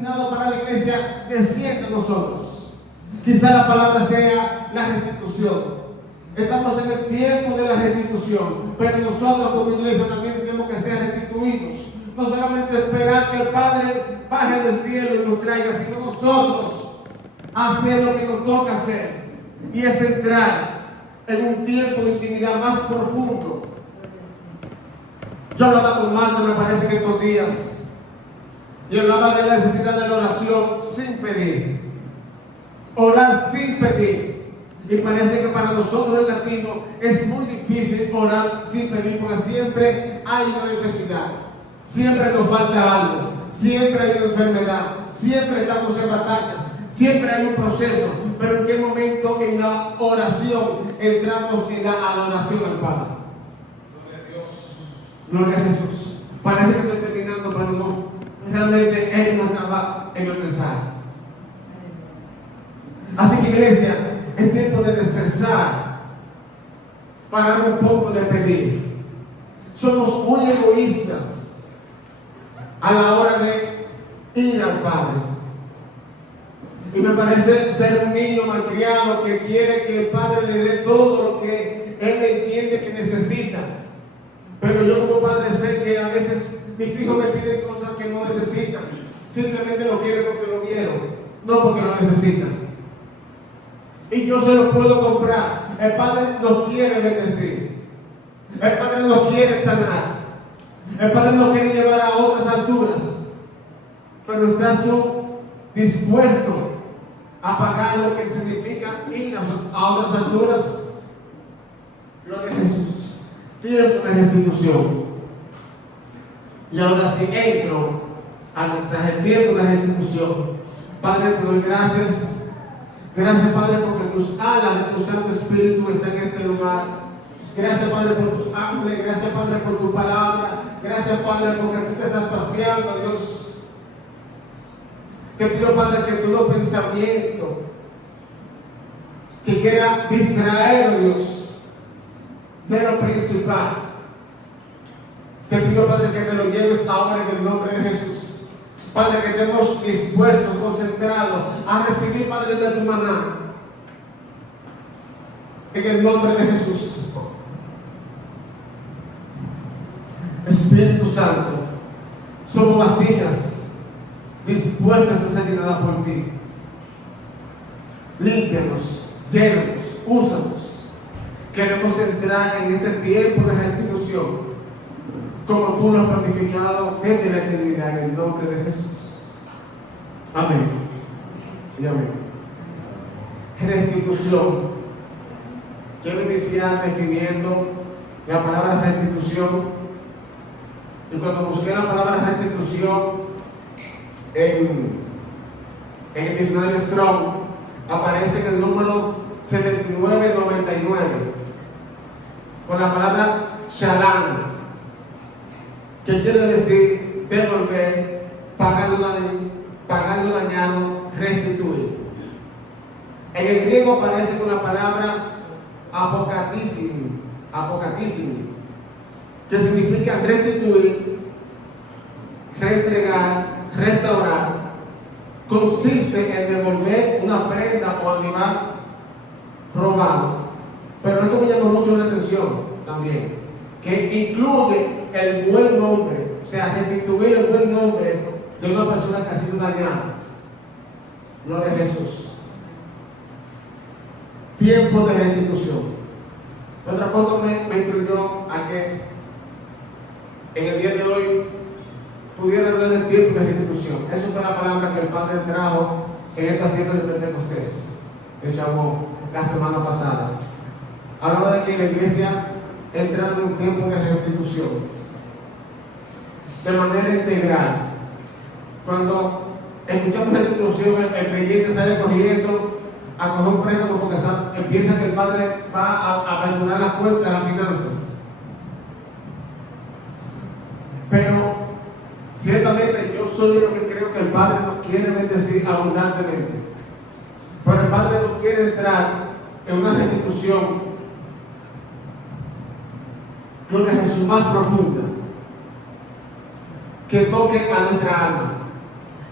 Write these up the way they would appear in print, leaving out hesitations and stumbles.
designado para la iglesia descienda a nosotros. Quizá la palabra sea la restitución. Estamos en el tiempo de la restitución, pero nosotros como iglesia también tenemos que ser restituidos. No solamente esperar que el Padre baje del cielo y nos traiga, sino nosotros hacer lo que nos toca hacer, y es entrar en un tiempo de intimidad más profundo. Yo hablaba con Marta, me parece que estos días, y hablaba de la necesidad de la oración sin pedir. Orar sin pedir. Y parece que para nosotros el latino es muy difícil orar sin pedir, porque siempre hay una necesidad, siempre nos falta algo, siempre hay una enfermedad, siempre estamos en batallas, siempre hay un proceso. Pero en qué momento en la oración entramos en la adoración al Padre. Gloria a Dios. Gloria a Jesús. Parece que estoy terminando, pero no. Realmente Él no estaba en el mensaje. Así que iglesia, es tiempo de cesar, parar un poco de pedir. Somos muy egoístas a la hora de ir al Padre. Y me parece ser un niño malcriado que quiere que el Padre le dé todo lo que él entiende que necesita. Pero yo como padre sé que a veces mis hijos me piden cosas que no necesitan. Simplemente lo quieren porque lo vieron, no porque lo necesitan. Y yo se los puedo comprar. El Padre nos quiere bendecir. El Padre nos quiere sanar. El Padre nos quiere llevar a otras alturas. Pero ¿estás tú dispuesto a pagar lo que significa ir a otras alturas? Gloria a Jesús. Tiempo de restitución. Y ahora sí entro al mensaje. Tiempo de restitución. Padre, te doy gracias. Gracias, Padre, porque tus alas de tu Santo Espíritu están en este lugar. Gracias, Padre, por tus ángeles. Gracias, Padre, por tu palabra. Gracias, Padre, porque tú te estás paseando, Dios. Te pido, Padre, que todo pensamiento que quiera distraer, Dios, de lo principal, te pido, Padre, que te lo lleves ahora en el nombre de Jesús. Padre, que estemos dispuestos, concentrados a recibir, Padre, de tu maná, en el nombre de Jesús. Espíritu Santo, somos vasijas dispuestas a ser llenadas por ti. Límpianos, llénanos, úsanos. Queremos entrar en este tiempo de restitución como tú lo has planificado desde la eternidad, en el nombre de Jesús. Amén y amén. Restitución. Quiero iniciar definiendo la palabra restitución. Y cuando busqué la palabra restitución en el diccionario Strong, aparece en el número 7999 con la palabra shalom, que quiere decir devolver, pagar lo dañado, restituir. En el griego aparece con la palabra apocatísimo, que significa restituir, reentregar, restaurar. Consiste en devolver una prenda o animal robado. Pero esto me llama mucho la atención también, que incluye el buen nombre, o sea, restituir el buen nombre de una persona que ha sido dañada. Gloria a Jesús. Tiempo de restitución. Nuestro apóstol me instruyó a que en el día de hoy pudiera hablar del tiempo de restitución. Esa fue la palabra que el Padre trajo en esta fiesta de Pentecostés, el Shavuot, la semana pasada. Hablaba de que la iglesia entra en un tiempo de restitución de manera integral. Cuando escuchamos restitución, el creyente sale corriendo a coger un préstamo porque piensa que el Padre va a abandonar las cuentas, las finanzas. Pero ciertamente yo soy de lo que creo que el Padre nos quiere bendecir abundantemente. Pero el Padre nos quiere entrar en una restitución, Gloria a Jesús, más profunda, que toque a nuestra alma.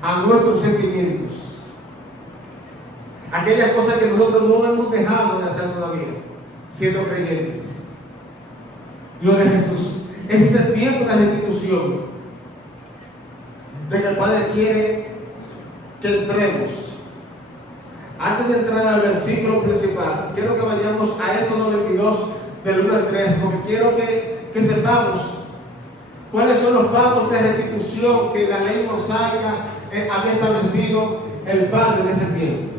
a nuestros sentimientos. Aquellas cosas que nosotros no hemos dejado de hacer todavía, siendo creyentes. Gloria a Jesús. Ese es el tiempo de la restitución, de que el Padre quiere que entremos. Antes de entrar al versículo principal, quiero que vayamos a Éxodo 22, del 1 al 3, porque quiero que sepamos cuáles son los pagos de restitución que la ley mosaica había establecido el Padre en ese tiempo,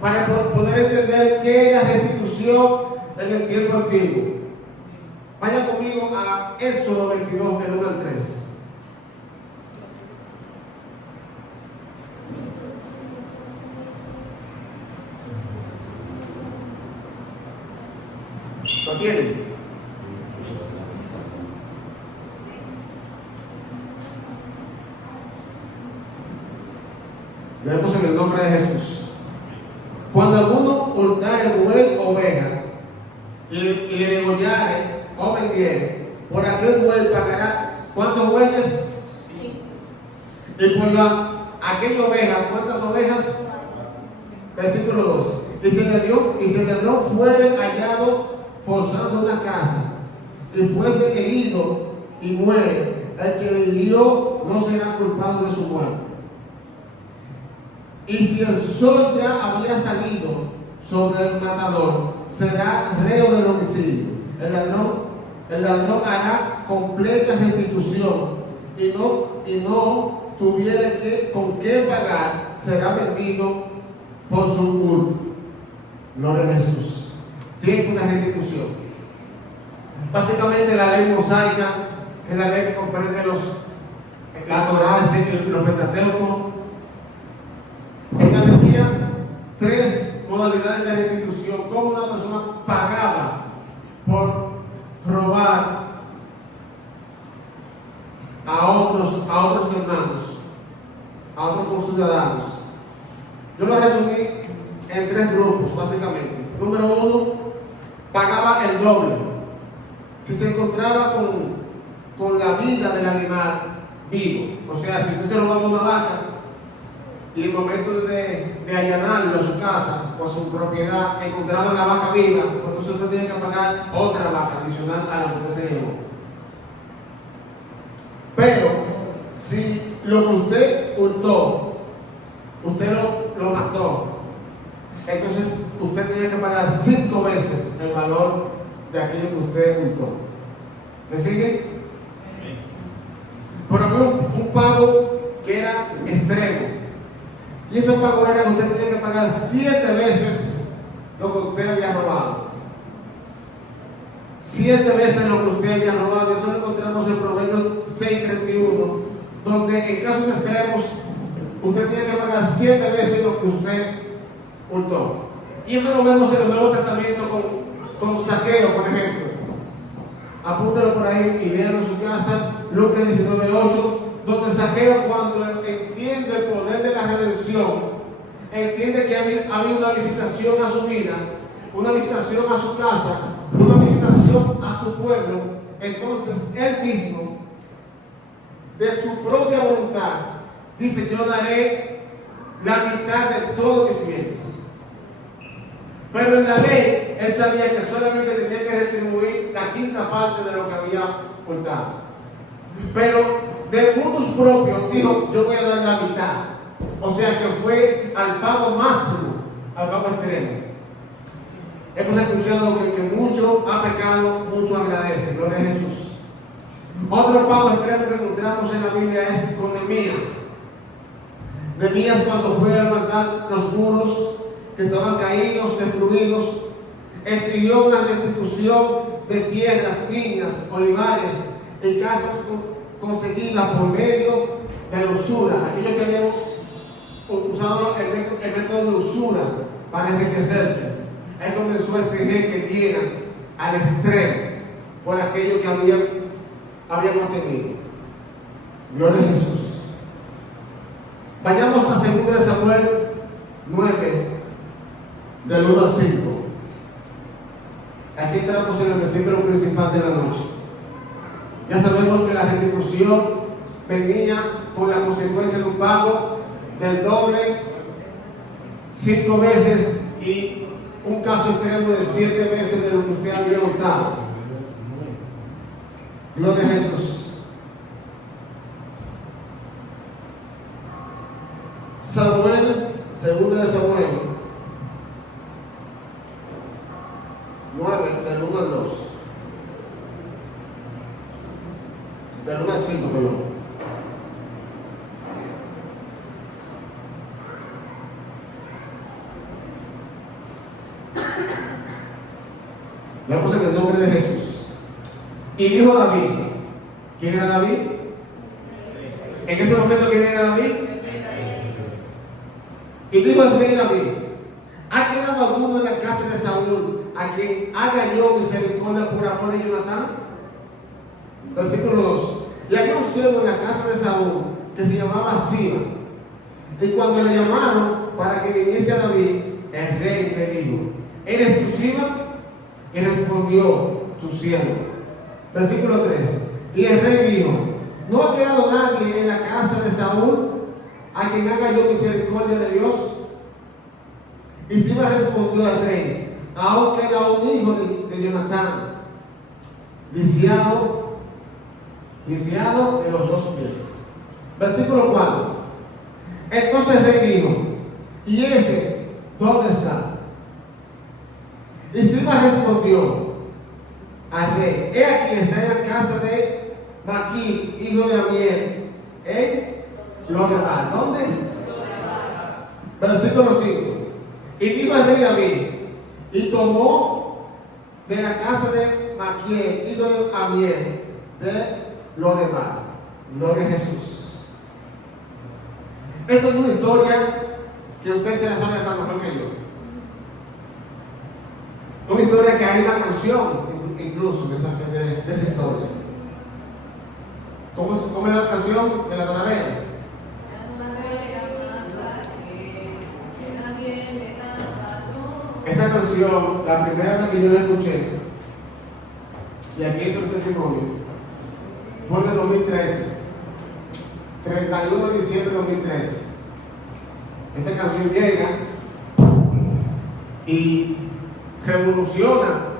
para poder entender qué es la restitución en el tiempo antiguo. Vaya conmigo a Éxodo 22, del 1 al 3. ¿Lo tienen? Leemos en el nombre de Jesús. Cuando alguno hurtare buey o oveja y le degollare o vendiere, por aquel buey pagará ¿cuántos bueyes? Y por aquella oveja, ¿cuántas ovejas? Versículo 2. Y si el ladrón fuere hallado forzando una casa y fuese herido y muere, el que le hirió no será culpado de su muerte. Y si el sol ya había salido sobre el matador, será reo del homicidio. El ladrón hará completa restitución y no tuviera con qué pagar, será vendido por su hurto. Gloria a Jesús. Tiempo de restitución. Básicamente la ley mosaica es la ley que comprende la Torá, los Pentateucos. Establecía 3 modalidades de restitución: cómo una persona pagaba por robar a otros hermanos, a otros conciudadanos. Yo lo resumí en 3 grupos, básicamente. Número 1, pagaba el doble. Si se encontraba con la vida del animal vivo, o sea, si usted se robaba una vaca y en el momento de allanarlo a su casa o a su propiedad encontraban la vaca viva, pues entonces usted tenía que pagar otra vaca adicional a lo que usted se llevó. Pero si lo que usted hurtó, usted lo mató, entonces usted tenía que pagar 5 veces el valor de aquello que usted hurtó. ¿Me sigue? Pero había un pago que era extremo. Y ese pago era que usted tenía que pagar 7 veces lo que usted había robado. 7 veces lo que usted había robado. Eso lo encontramos en Proverbios 6:31, donde en casos extremos usted tiene que pagar 7 veces lo que usted hurtó. Y eso lo vemos en el Nuevo Testamento con Saqueo, por ejemplo. Apúntalo por ahí y léalo en su casa, Lucas 19:8, donde Saqueo, cuando entiende el poder de la redención, entiende que había una visitación a su vida, una visitación a su casa, una visitación a su pueblo, entonces él mismo, de su propia voluntad, dice: yo daré la mitad de todos mis bienes. Pero en la ley, él sabía que solamente tenía que retribuir la 5ª parte de lo que había hurtado. Pero de motus propio dijo: yo voy a dar la mitad. O sea que fue al pago máximo, al pago extremo. Hemos escuchado que mucho ha pecado, mucho agradece. Gloria a Jesús. Otro pago extremo que encontramos en la Biblia es con Nehemías. Nehemías, cuando fue a levantar los muros que estaban caídos, destruidos, exigió una restitución de tierras, viñas, olivares y casas conseguidas por medio de la usura. Aquellos que habían usado el método de usura para enriquecerse, él comenzó a exigir que dieran al extremo por aquello que habían obtenido. Gloria a Jesús. Vayamos a 2 Samuel 9, del 1 al 5. Aquí entramos en el versículo principal de la noche. Ya sabemos que la restitución venía con la consecuencia de un pago del doble, 5 veces y un caso extremo de 7 veces de lo que usted había hurtado. Gloria a Jesús. Samuel, segunda de Samuel 9, del 1 al 2. Del 1 al 5, perdón. Leemos en el nombre de Jesús. Y dijo David, ¿quién era David? En ese momento, ¿quién era David? Y dijo el rey David, ¿ha quedado alguno en la casa de Saúl a quien haga yo misericordia por amor de Jonatán? Versículo 2. Y había un siervo en la casa de Saúl que se llamaba Siba. Y cuando le llamaron para que viniese a David, el rey le dijo, ¿eres tú Siba? Y respondió, tu siervo. Versículo 3. Y el rey dijo, ¿no ha quedado nadie en la casa de Saúl a quien haga yo misericordia de Dios? Y Siba respondió al rey, aún queda un hijo de Jonatán, lisiado en los 2 pies. Versículo 4. Entonces el rey dijo, ¿y ese dónde está? Y Siba respondió al rey, he aquí está en la casa de Maquir, hijo de Amiel, en Lodebar. ¿Dónde? Versículo 5. Y dijo el rey David, y tomó de la casa de Maquir, hijo de Amiel, de Lodebar. Gloria a Jesús. Esta es una historia que usted se la sabe tan mejor que yo. Una historia que hay una canción incluso de esa historia. ¿Cómo es la canción? ¿Me la tararea? Esa canción, la primera vez que yo la escuché, y aquí está el testimonio, fue en el 2013, 31 de diciembre de 2013. Esta canción llega y revoluciona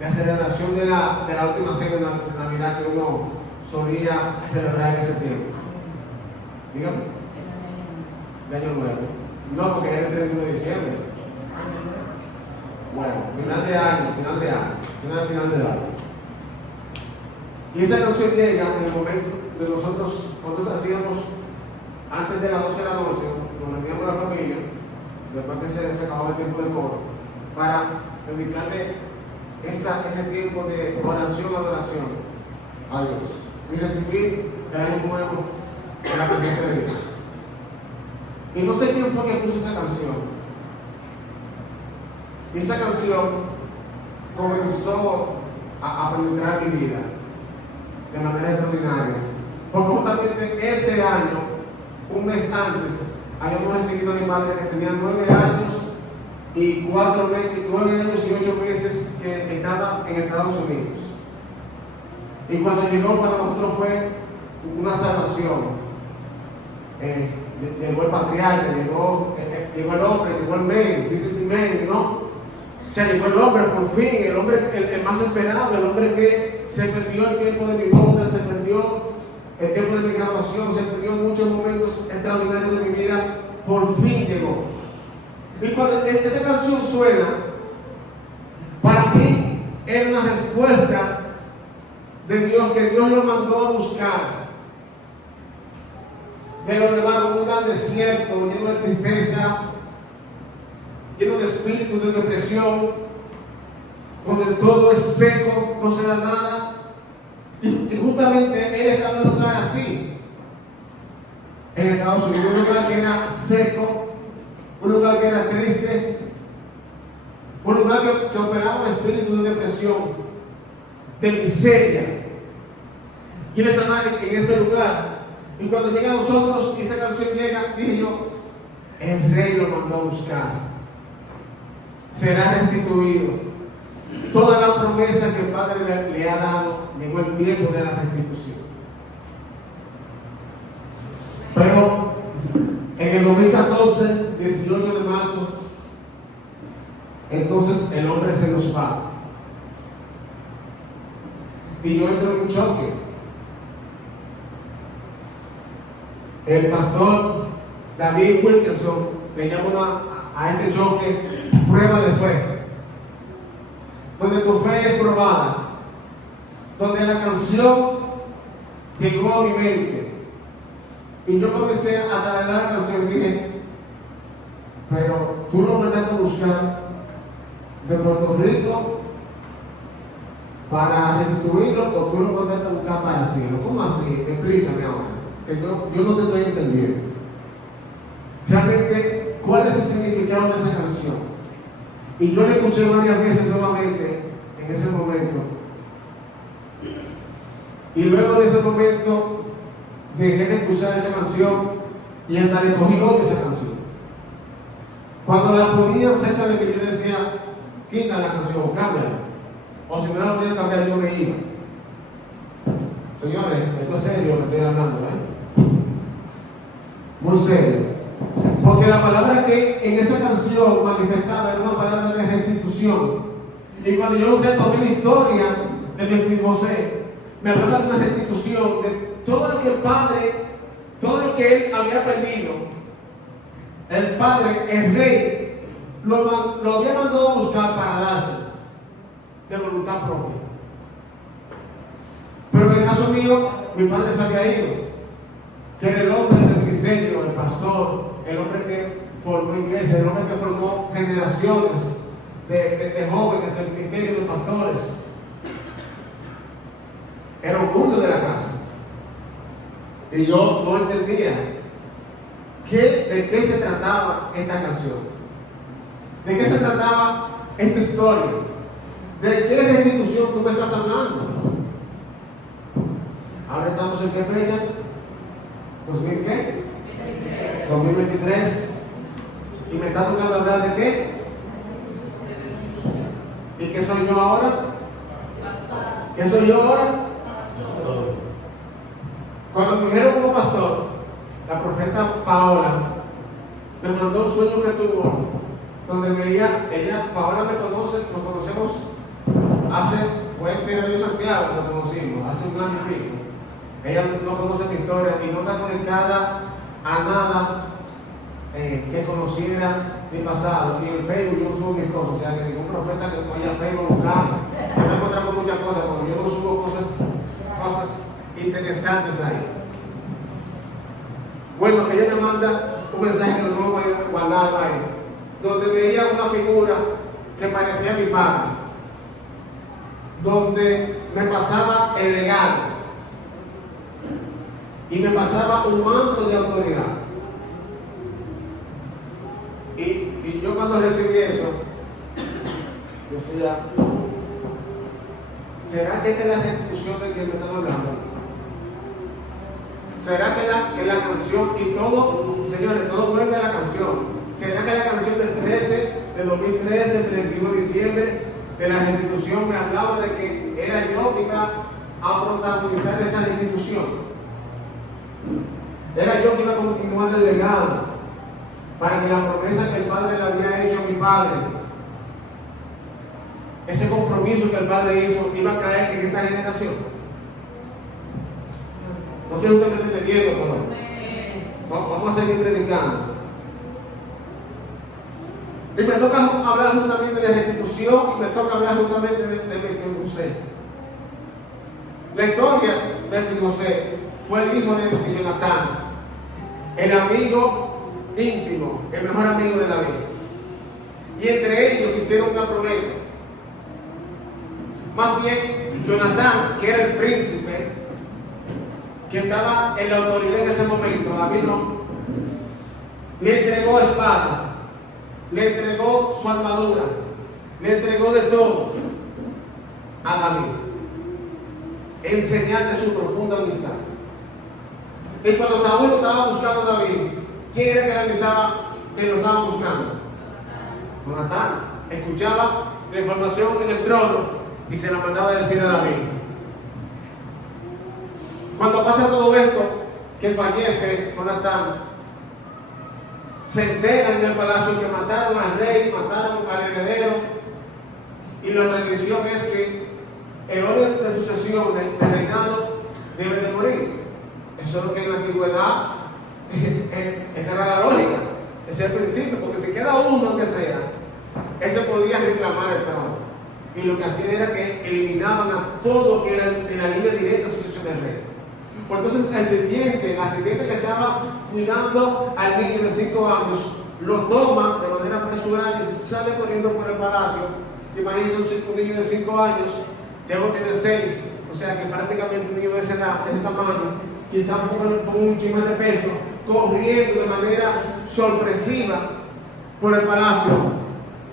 la celebración de la última cena de Navidad que uno solía celebrar en ese tiempo. Dígame. De Año Nuevo. No, porque era el 31 de diciembre. Bueno, final de año. Y esa canción llega en el momento de nosotros, cuando hacíamos antes de las 12 de la noche, nos reuníamos la familia, después que se acababa el tiempo de coro, para dedicarle ese tiempo de oración, adoración a Dios y recibir el año nuevo en la presencia de Dios. Y no sé quién fue que puso esa canción. Y esa canción comenzó a penetrar mi vida de manera extraordinaria, porque justamente ese año, un mes antes, habíamos recibido a mi madre que tenía 9 años y 9 años y 8 meses que estaba en Estados Unidos. Y cuando llegó para nosotros fue una salvación. Llegó el patriarca, llegó el hombre, llegó el men, dice el men, ¿no? O sea, llegó el hombre por fin, el hombre el más esperado, el hombre que se perdió el tiempo de mi boda, se perdió el tiempo de mi graduación, se perdió muchos momentos extraordinarios de mi vida, por fin llegó. Y cuando esta canción suena, para mí era una respuesta de Dios, que Dios lo mandó a buscar. De lo demás, un gran desierto, lleno de tristeza, lleno de espíritu, de depresión, donde todo es seco, no se da nada. Y justamente él estaba en un lugar así, en Estados Unidos, un lugar que era seco, un lugar que era triste, un lugar que operaba un espíritu de depresión, de miseria. Y él estaba en ese lugar. Y cuando llega a nosotros, y esa canción llega, dije yo, el rey lo mandó a buscar. Será restituido. Toda la promesa que el Padre le ha dado, llegó el tiempo de la restitución. entonces el hombre se nos va. Y yo entro en un choque. El pastor David Wilkinson le llama a este choque prueba de fe, donde tu fe es probada, donde la canción llegó a mi mente y yo comencé a tararear la canción y dije, pero tú lo mandaste a buscar de Puerto Rico para restituirlo o tú lo mandaste a buscar para el cielo. ¿Cómo así? Explícame ahora, que yo no te estoy entendiendo. Realmente, ¿cuál es el significado de esa canción? Y yo la escuché varias veces nuevamente en ese momento. Y luego de ese momento dejé de escuchar esa canción y hasta le cogí odio a esa canción. Cuando la ponían cerca de mí, yo decía, quita la canción, cámbiala. O si no la podían cambiar, yo me iba. Señores, esto es serio lo que estoy hablando, muy serio. Porque la palabra que en esa canción manifestaba era una palabra de restitución. Y cuando yo tomé la historia de Mefiboset, me hablaba de una restitución de todo lo que el padre, todo lo que él había perdido. El padre, el rey, lo había mandado a buscar para darse de voluntad propia. Pero en el caso mío, mi padre se había ido, que era el hombre del ministerio, el pastor, el hombre que formó iglesia, el hombre que formó generaciones de jóvenes del ministerio de pastores. Era un mundo de la casa. Y yo no entendía de qué se trataba esta canción, de qué se trataba esta historia, de qué restitución tú me estás hablando. Ahora estamos en qué fecha? ¿2000 qué? 2023. Y me está tocando hablar de qué. ¿Y qué soy yo ahora? ¿Qué soy yo ahora? Cuando me dijeron como pastor, la profeta Paola me mandó un sueño que tuvo, donde veía, Paola me conoce, nos conocemos fue en Radio Santiago, lo conocimos, hace un año y pico. Ella no conoce mi historia y no está conectada a nada que conociera mi pasado. Y en Facebook yo no subo mis cosas, o sea que ningún profeta que vaya a Facebook buscar, se va a encontrar con muchas cosas, porque yo no subo cosas interesantes ahí. Bueno, ella me manda un mensaje que no voy a guardar ahí, donde veía una figura que parecía mi padre, donde me pasaba el legado y me pasaba un manto de autoridad. Y yo cuando recibí eso, decía, ¿será que esta es la restitución de que me están hablando? ¿Será que la canción y todo, señores, todo vuelve a la canción? ¿Será que la canción del 2013, 31 de diciembre, de la restitución me hablaba de que era yo que iba a protagonizar esa restitución? Era yo que iba a continuar el legado para que la promesa que el Padre le había hecho a mi padre, ese compromiso que el Padre hizo, iba a caer en esta generación. No sé si usted me está entendiendo, pero vamos a seguir predicando. Y me toca hablar justamente de la restitución y me toca hablar justamente de Mefiboset. La historia de Mefiboset fue el hijo de Jonatán, el amigo íntimo, el mejor amigo de David. Y entre ellos hicieron una promesa. Más bien, Jonatán, que era el príncipe, que estaba en la autoridad en ese momento, David no, le entregó espada, le entregó su armadura, le entregó de todo a David, en señal de su profunda amistad. Y cuando Saúl lo estaba buscando a David, ¿quién era que le avisaba que lo estaba buscando? Jonatán. Escuchaba la información en el trono y se la mandaba a decir a David. Cuando pasa todo esto, que fallece Jonatán, se entera en el palacio que mataron al rey, mataron al heredero, Y la tradición es que el orden de sucesión del reinado debe de morir. Eso es lo que en la antigüedad, esa era la lógica, ese es el principio, porque si queda uno, aunque sea, ese podía reclamar el trono. Y lo que hacían era que eliminaban a todo que era en la línea directa de sucesión del rey. Pues entonces la sirviente que estaba cuidando al niño de 5 años, lo toma de manera apresurada y sale corriendo por el palacio. Imagínense un niño de 5 años, luego tiene 6, o sea que prácticamente un niño de ese tamaño, quizás con un chisme de peso, corriendo de manera sorpresiva por el palacio,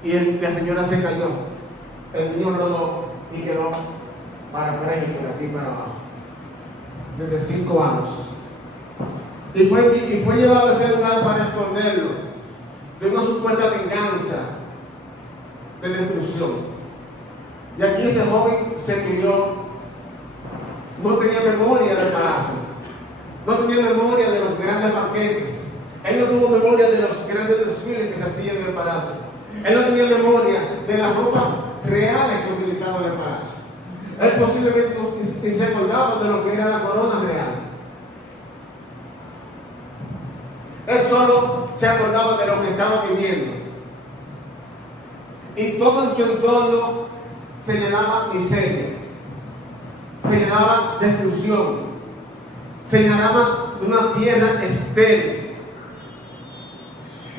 y la señora se cayó. El niño rodó y quedó parapléjico de aquí para abajo, desde 5 años. Y fue llevado a ese lugar para esconderlo de una supuesta venganza de destrucción. Y aquí ese joven se crió, no tenía memoria del palacio, no tenía memoria de los grandes banquetes, él no tuvo memoria de los grandes desfiles que se hacían en el palacio, él no tenía memoria de las ropas reales que utilizaban en el palacio, él posiblemente ni se acordaba de lo que era la corona real. Él solo se acordaba de lo que estaba viviendo. Y todo en su entorno señalaba miseria, señalaba destrucción, señalaba una tierra estéril.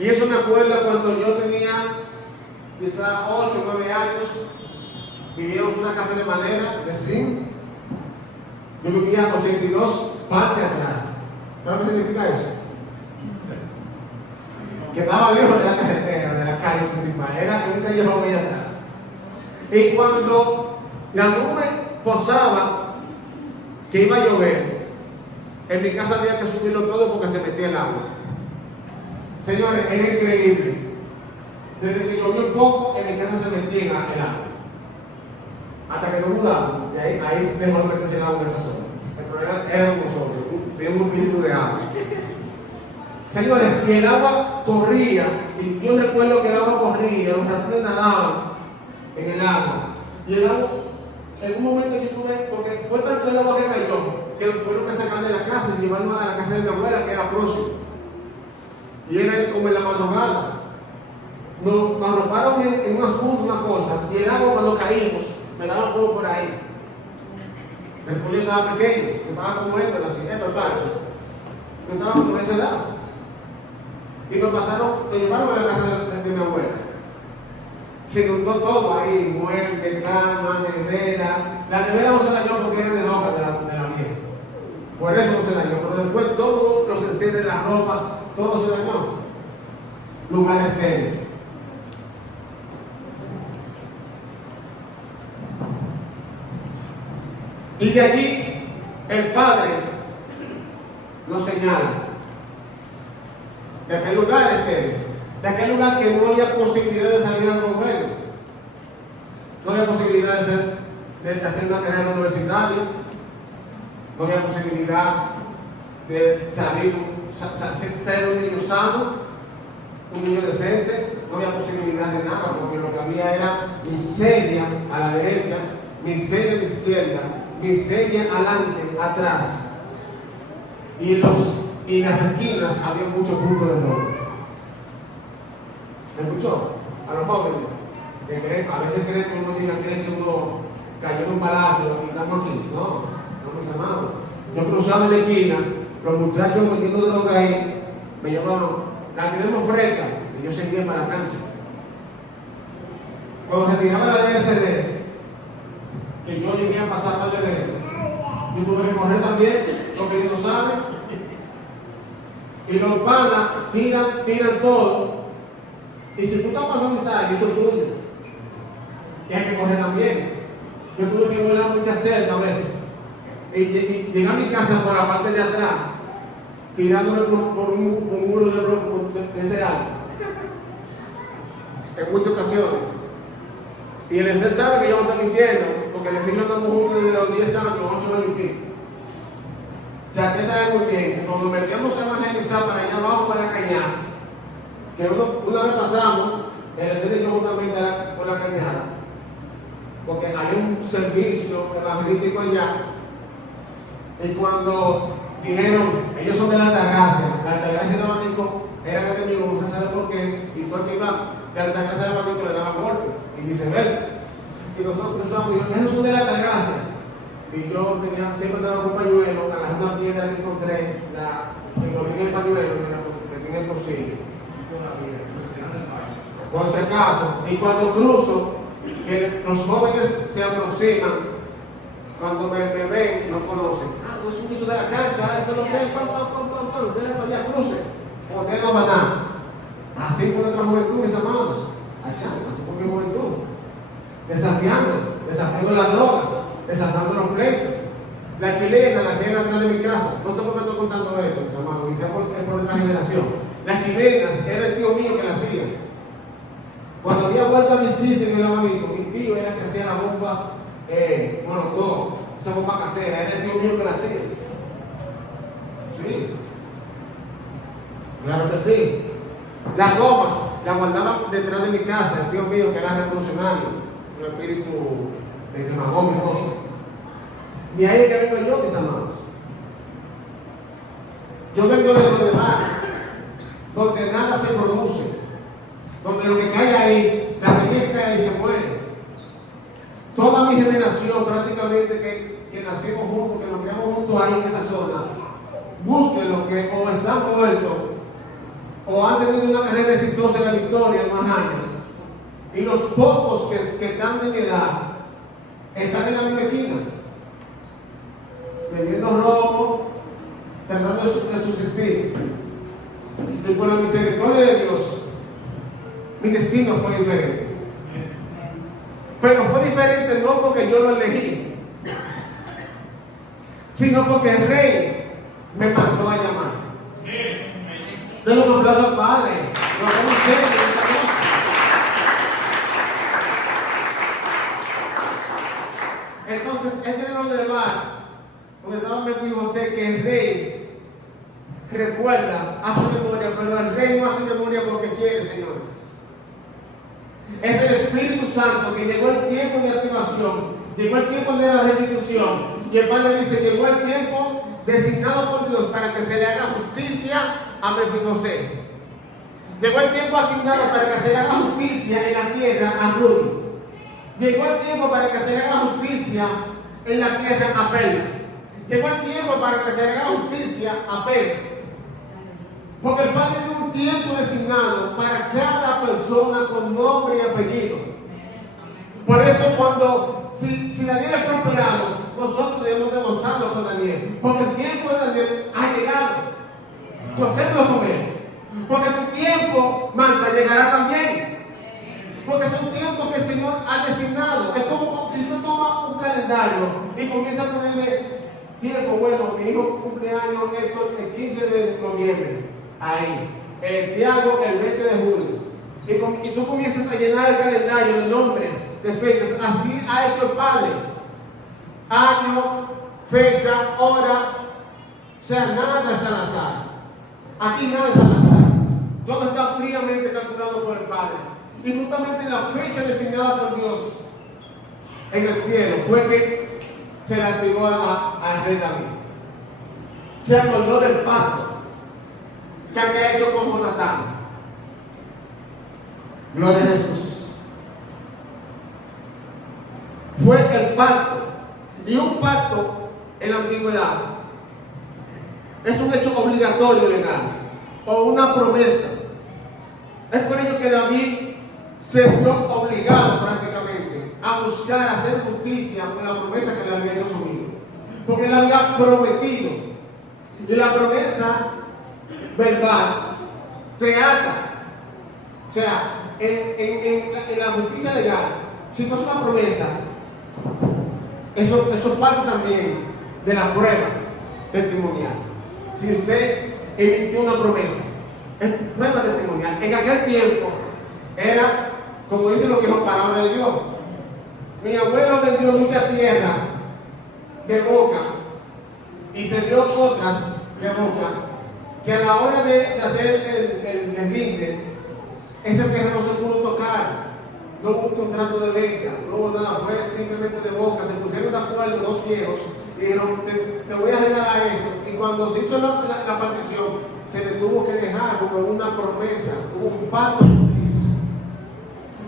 Y eso me acuerda cuando yo tenía quizá 8 o 9 años, vivíamos en una casa de madera, de zinc. Yo vivía 82 partes atrás. ¿Sabe qué significa eso? Quedaba lejos de la carretera, de la calle principal, era en un callejón allá atrás. Y cuando la nube posaba que iba a llover, en mi casa había que subirlo todo porque se metía el agua. Señores, era increíble. Desde que llovió un poco, en mi casa se metía el agua. Hasta que nos mudamos, y ahí dejó de meterse el agua en esa zona. El problema era nosotros, teníamos un espíritu de agua. Señores, y el agua corría, y yo recuerdo que el agua corría, los ratones nadaban en el agua. Y el agua, en un momento yo tuve, porque fue tanto el agua que cayó, que lo tuvieron que sacar de la casa y llevarnos a la casa de mi abuela, que era próximo. Y era como en la madrugada. Nos arroparon en una funda, una cosa, y el agua cuando caímos, me daba todo por ahí. Después yo estaba pequeño, yo estaba como esto, la siguiente total. Yo estaba con esa edad. Y me llevaron a la casa de mi abuela. Se inundó todo ahí, muebles, cama, nevera. La nevera no se dañó porque era de hoja de la vieja. Por eso no se dañó. Pero después todos los enseres, la ropa, todo se dañó. Lugar estéril. Y de allí el padre nos señala. De aquel lugar estéril, de aquel lugar que no había posibilidad de salir al gobierno, no había posibilidad de hacer una carrera universitaria, no había posibilidad de salir, ser un niño sano, un niño decente, no había posibilidad de nada, porque lo que había era miseria a la derecha, miseria a la izquierda, miseria adelante, atrás. Y en las esquinas había muchos puntos de robo. ¿Me escuchó? A los jóvenes, que creen, a veces creen que uno cayó en un palacio y estamos aquí. No, mis amados. Yo cruzaba en la esquina, los muchachos metiendo droga ahí, me llamaban, la tenemos fresca, y yo seguía para la cancha. Cuando se tiraba la DSD, que yo llegué a pasar varias veces, yo tuve que correr también, porque ellos no saben. Y los panas tiran todo. Y si tú estás pasando tal, eso es tuyo. Y hay que correr también. Yo tuve que volar muchas cercas a veces. Y llegué a mi casa por la parte de atrás, tirándome por un muro de bloque de ese alto. En muchas ocasiones. Y el ESE sabe que yo no estoy mintiendo, porque el ESE y yo estamos juntos desde los 10 años, 8 años y pico. O sea, que sabe muy bien que cuando metíamos a evangelizar para allá abajo, para la cañada, que una vez pasamos, el ESE y yo justamente por la cañada, porque hay un servicio evangelístico allá. Y cuando dijeron, ellos son de la Altagracia y el abanico eran enemigos, no se sabe por qué, y fue que iba de Altagracia al abanico le daban golpe, y viceversa. Y nosotros cruzamos y dijimos, esos son de la Altagracia. Y yo siempre andaba con pañuelo, agarré una piedra que encontré, me cogí en el pañuelo y me la metí en el bolsillo. Por si acaso, y cuando cruzo, los jóvenes se aproximan, cuando me ven, no conocen. Ah, tú eres un bicho de la cancha, esto es lo que es, pam, ven para allá, cruce. Poniendo maná. Así fue nuestra juventud, mis amados. Así fue mi juventud. Desafiando la droga, desafiando los pleitos. La chilena la hacían atrás de mi casa. No sé por qué estoy contando esto, mis amados, quizás por esta generación. Las chilenas era el tío mío que la hacía. Cuando había vuelto a mis tíos en el abanico, mi tío era el que hacía las bombas, todo, esa bomba casera, era el tío mío que la hacía. Sí, claro que sí. Las gomas las guardaban detrás de mi casa, el tío mío que era revolucionario, un espíritu de demagogia y cosas. Y ahí es que vengo yo, mis amados. Yo vengo de donde va, donde nada se produce, donde lo que cae ahí, la semilla cae ahí y se muere. Toda mi generación, prácticamente que nacimos juntos, que nos criamos juntos ahí en esa zona, busquen lo que o están muertos o han tenido una carrera exitosa en la victoria en más años. Y los pocos que están de mi edad están en la misma esquina, bebiendo robo, tratando de subsistir. Y por la misericordia de Dios, mi destino fue diferente. Pero fue diferente no porque yo lo elegí, sino porque el Rey me mandó a llamar. Denle un aplauso al Padre. Lo vemos en serio. Entonces, este es donde va, donde estaba Memphis José, que el Rey recuerda a su memoria, pero el Rey no hace memoria porque quiere, señores. Es el Espíritu Santo que llegó el tiempo de activación, llegó el tiempo de la restitución. Y el Padre dice, llegó el tiempo designado por Dios para que se le haga justicia a Memphis José. Llegó el tiempo asignado para que se le haga justicia en la tierra a Rudy. Llegó el tiempo para que se le haga justicia en la tierra a Pedro. Llegó el tiempo para que se le haga justicia a Pedro. Porque el Padre tiene un tiempo designado para cada persona con nombre y apellido. Por eso si Daniel es prosperado, nosotros debemos de gozarlo con Daniel. Porque el tiempo de Daniel ha llegado. Gocémoslo con él. Porque tu tiempo, Marta, llegará también. Porque son tiempos que el Señor ha designado. Es como si tú tomas un calendario y comienzas a ponerle tiempo. Bueno, mi hijo cumpleaños el 15 de noviembre. Ahí. Tiago el 20 de julio. Y tú comienzas a llenar el calendario de nombres, de fechas. Así ha hecho el Padre. Año, fecha, hora. O sea, nada es al azar. Aquí nada es al azar. Todo está fríamente calculado por el Padre. Y justamente la fecha designada por Dios en el cielo fue que se le activó al rey David. Se acordó del pacto que había hecho con Jonatán. Gloria a Jesús. Fue el pacto. Y un pacto en la antigüedad es un hecho obligatorio legal o una promesa. Es por ello que David se vio obligado prácticamente a buscar hacer justicia con la promesa que le había hecho su hijo. Porque él había prometido. Y la promesa verbal te ata. O sea, en la justicia legal, si no es una promesa, eso parte también de la prueba testimonial. Si usted emitió una promesa, es prueba testimonial. En aquel tiempo era, como dicen los que son palabras de Dios. Mi abuelo vendió mucha tierra de boca y se dio otras de boca, que a la hora de hacer el deslinde, esa tierra no se pudo tocar, no hubo un contrato de venta, no hubo nada, fue simplemente de boca. Se pusieron de acuerdo dos viejos y dijeron, te voy a regalar eso. Y cuando se hizo la partición, se le tuvo que dejar porque hubo una promesa, hubo un pacto de justicia.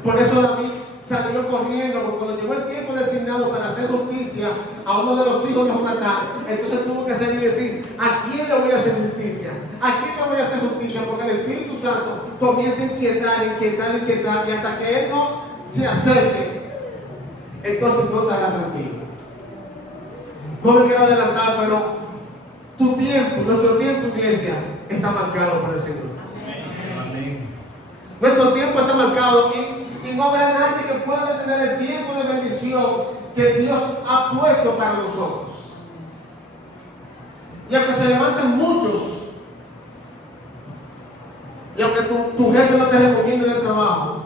Por eso David salió corriendo, porque cuando llegó el tiempo designado para hacer justicia a uno de los hijos de Jonatán, entonces tuvo que salir y decir, ¿a quién le voy a hacer justicia? ¿A quién le voy a hacer justicia? Porque el Espíritu Santo comienza a inquietar, y hasta que Él no se acerque, entonces no estará tranquilo. No me quiero adelantar, pero tu tiempo, nuestro tiempo, iglesia, está marcado por el Señor. Amén. Nuestro tiempo está marcado y no habrá nadie que pueda tener el tiempo de bendición que Dios ha puesto para nosotros. Y aunque se levanten muchos, y aunque tu jefe no te recomiende en el trabajo,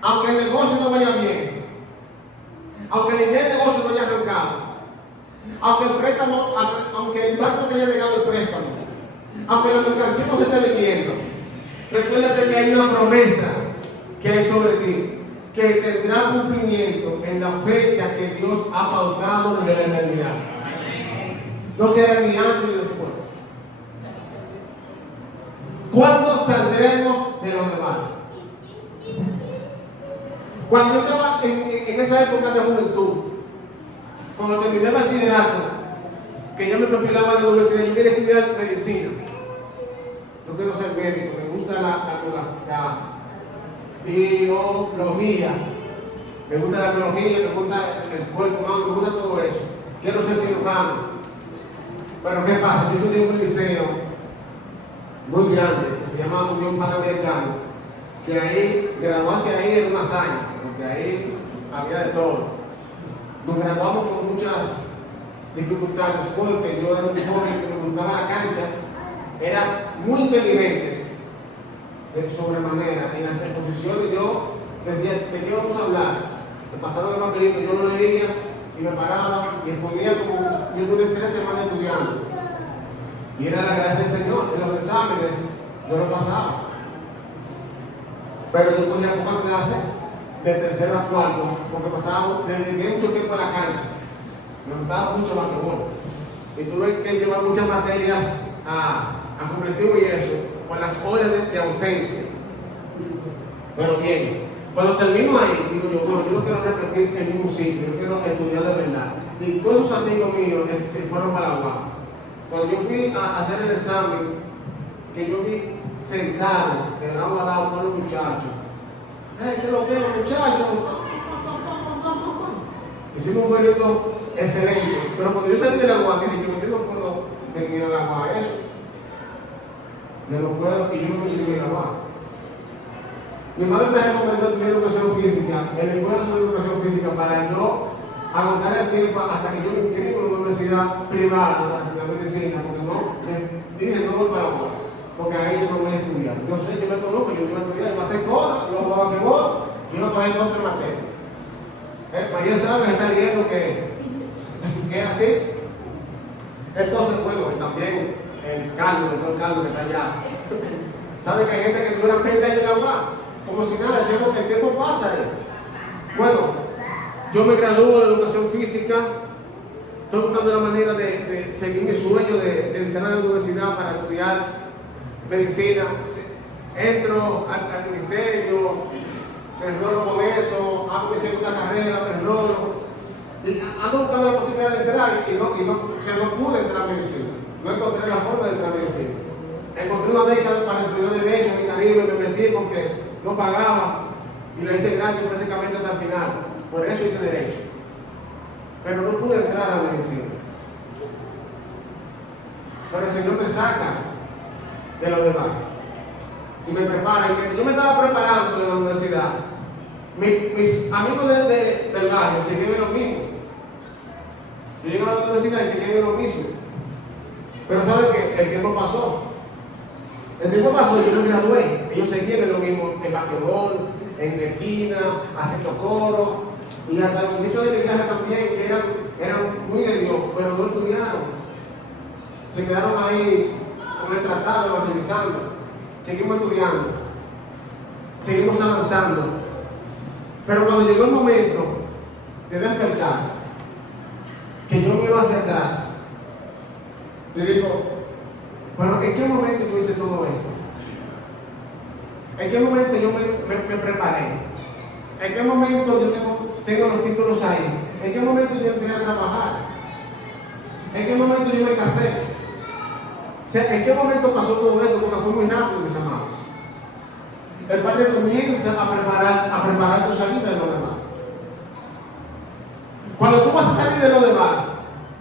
aunque el negocio no vaya bien, aunque el negocio no haya arrancado, aunque el banco te haya negado el préstamo, aunque la mercancía no se esté vendiendo, recuérdate que hay una promesa que hay sobre ti, que tendrá cumplimiento en la fecha que Dios ha pautado desde la eternidad. No será ni antes ni después. ¿Cuándo saldremos de los demás? Cuando yo estaba en esa época de juventud, cuando terminé el bachillerato, que yo me perfilaba en la universidad, yo quería estudiar medicina. Yo quiero ser médico, me gusta la biología, me gusta la biología, me gusta el cuerpo humano, me gusta todo eso. Quiero ser cirujano. Pero ¿qué pasa? Yo estudié en un liceo muy grande que se llama Unión Panamericana, que ahí, graduarse ahí era una hazaña, porque ahí había de todo. Nos graduamos con muchas dificultades porque yo era un joven que me gustaba la cancha, era muy inteligente de sobremanera. En las exposiciones yo decía, ¿de qué vamos a hablar? Me pasaron el papelito, yo lo leía y me paraba y exponía como yo duré 3 semanas estudiando. Y era la gracia del Señor. En los exámenes yo lo pasaba. Pero yo cogía pocas clases de tercero a cuarto, porque pasaba, dediqué mucho tiempo a la cancha. Me gustaba mucho basquetbol. Y tuve que llevar muchas materias a cumplitivo y eso, por las horas de ausencia. Pero bien, cuando termino ahí, digo yo, bueno, yo no quiero repetir el mismo sitio, yo quiero estudiar de verdad. Y todos esos amigos míos se fueron para la UAS. Cuando yo fui a hacer el examen, que yo vi sentado de lado a lado con los muchachos, ¿qué lo que los muchachos? Hicimos un periodo excelente, pero cuando yo salí de la UAS, dije, yo no puedo venir a la UAS eso. No lo puedo y yo no me inscribí en la UAS. Mi madre me recomendó estudiar educación física, en el curso de educación física, para yo agotar el tiempo hasta que yo me inscribo en una universidad privada para estudiar medicina, porque no, me dije no voy para la UAS, porque ahí yo no voy a estudiar. Yo sé, yo me conozco, yo iba a estudiar, iba a hacer cosas, luego jugaba basquetbol y iba a coger otra materia. María sabe, está viendo que es así. Entonces, bueno, también el Carlos, el doctor Carlos que está allá, sabe que hay gente que dura 20 años en la UAS, como si nada, el tiempo pasa. Bueno, yo me gradúo de educación física, estoy buscando la manera de seguir mi sueño de entrar a la universidad para estudiar medicina. Entro al ministerio, me enrolo con eso, hago mi segunda carrera, me enrolo. Y ando buscando la posibilidad de entrar y no pude entrar a medicina. No encontré la forma de entrar a medicina. Encontré una beca para estudiar Derecho en Caribe, me metí porque no pagaba y la hice gratis prácticamente hasta el final. Por eso hice Derecho. Pero no pude entrar a la medicina. Pero el Señor me saca de lo demás y me prepara. Y yo me estaba preparando en la universidad. Mis amigos del barrio siguen lo mismo. Yo llego a la universidad y siguen lo mismo. Pero ¿saben qué? El tiempo pasó. El tiempo pasó y yo me gradué. Ellos seguían en lo mismo, en basquetbol, en la esquina, haciendo coro. Y hasta los muchachos de la iglesia también, que eran muy de Dios, pero no estudiaron. Se quedaron ahí con el tratado, evangelizando. Seguimos estudiando. Seguimos avanzando. Pero cuando llegó el momento de despertar, que yo miro hacia atrás, le digo, pero ¿en qué momento yo hice todo esto? ¿En qué momento yo me preparé? ¿En qué momento yo tengo los títulos ahí? ¿En qué momento yo entré a trabajar? ¿En qué momento yo me casé? O sea, ¿en qué momento pasó todo esto? Porque fue muy rápido, mis amados. El Padre comienza a preparar tu salida de lo demás. Cuando tú vas a salir de lo demás,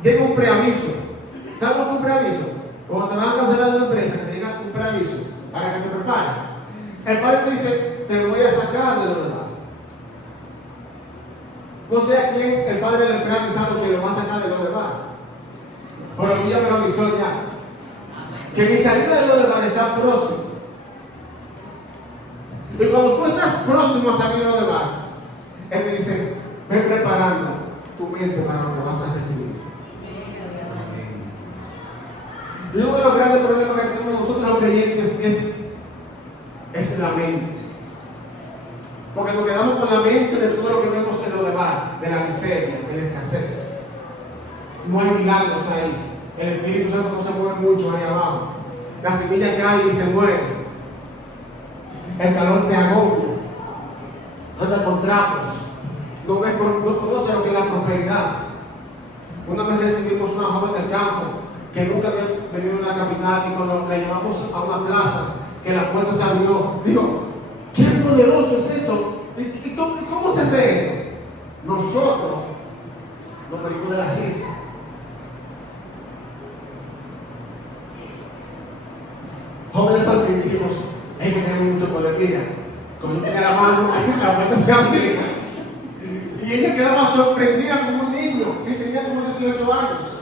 llega un preaviso. ¿Sabes lo que es un preaviso? Cuando te van a cancelar de una empresa, que te llega un preaviso para que te prepares. El Padre te dice, te voy a sacar de lo demás. No sé a quién el Padre le ha avisado que lo va a sacar de lo demás. Pero a mí ya me lo avisó ya. Que mi salida de lo demás está próximo. Y cuando tú estás próximo a salir de lo demás, Él te dice, ven preparando tu mente para lo que vas a recibir. Y uno de los grandes problemas que tenemos nosotros los creyentes es la mente. Porque nos quedamos con la mente de todo lo que vemos en lo demás, de la miseria, de la escasez. No hay milagros ahí. El Espíritu Santo no se mueve mucho ahí abajo. La semilla cae y se muere. El calor te agobia. Anda con trapos. No conoce lo que es la prosperidad. Una vez recibimos una joven del campo que nunca había venido a la capital, y cuando la llevamos a una plaza, que la puerta se abrió, dijo, ¡qué poderoso es esto! ¿Y cómo se hace esto? Nosotros nos morimos de la risa. Jóvenes al fin dijimos, que tenemos mucho poder, mira, como yo tenía la mano, la puerta se abría. Y ella quedaba sorprendida como un niño, y tenía como 18 años.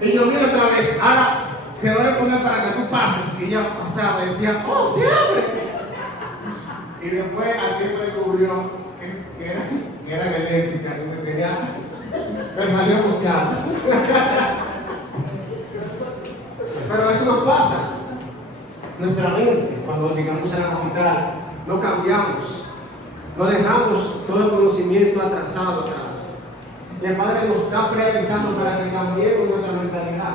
Y yo vine otra vez, ahora te doy el poder para que tú pases. Y ella pasaba y decía, ¡oh, se abre! Y después al tiempo descubrió que eran eléctricas, y me salió a buscar. Pero eso nos pasa. Nuestra mente, cuando llegamos a la capital, no cambiamos, no dejamos todo el conocimiento atrasado atrás. Y el Padre nos está preavisando para que cambiemos nuestra mentalidad,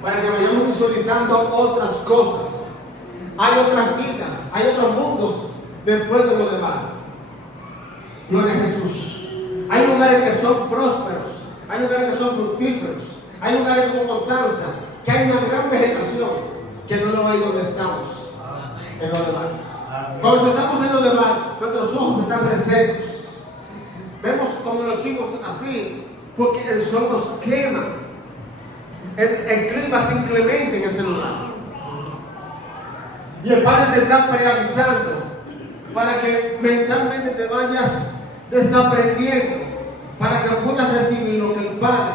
para que vayamos visualizando otras cosas. Hay otras vidas, hay otros mundos después de lo demás. Gloria a Jesús. Hay lugares que son prósperos, hay lugares que son fructíferos, hay lugares como Constanza, que hay una gran vegetación que no lo hay donde estamos, en lo demás. Cuando estamos en lo demás, nuestros ojos están resecos. Vemos como los chicos así, porque el sol nos quema. El clima es inclemente en ese lugar. Y el Padre te está preavisando para que mentalmente te vayas desaprendiendo, para que puedas recibir lo que el Padre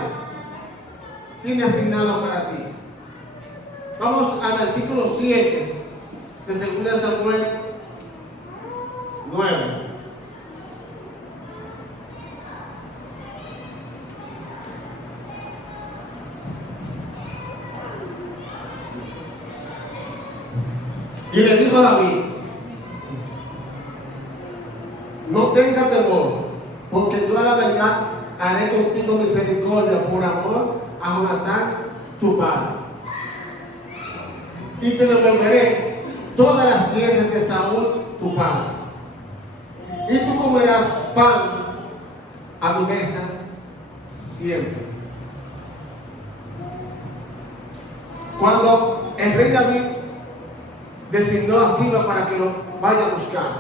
tiene asignado para ti. Vamos al versículo 7 de 2 Samuel 9. Y le dijo a David, no tengas temor, porque yo a la verdad haré contigo misericordia por amor a Jonatán, tu padre. Y te devolveré todas las bienes de Saúl, tu padre. Y tú comerás pan a mi mesa siempre. Cuando el rey David designó a Siba para que lo vaya a buscar,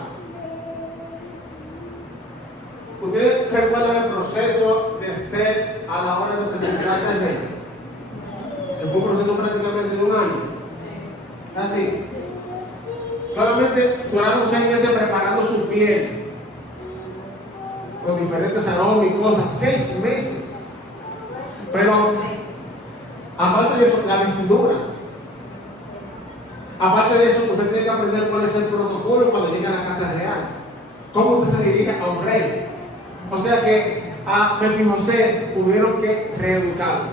¿ustedes recuerdan el proceso de Esther a la hora de presentarse al rey? Que fue un proceso prácticamente de un año. Así. Solamente duraron 6 meses preparando su piel con diferentes aromas y cosas. 6 meses. Pero aparte de eso, la vestidura. Aparte de eso, usted tiene que aprender cuál es el protocolo cuando llega a la casa real. Cómo usted se dirige a un rey. O sea que a Mefibosé tuvieron que reeducarlo.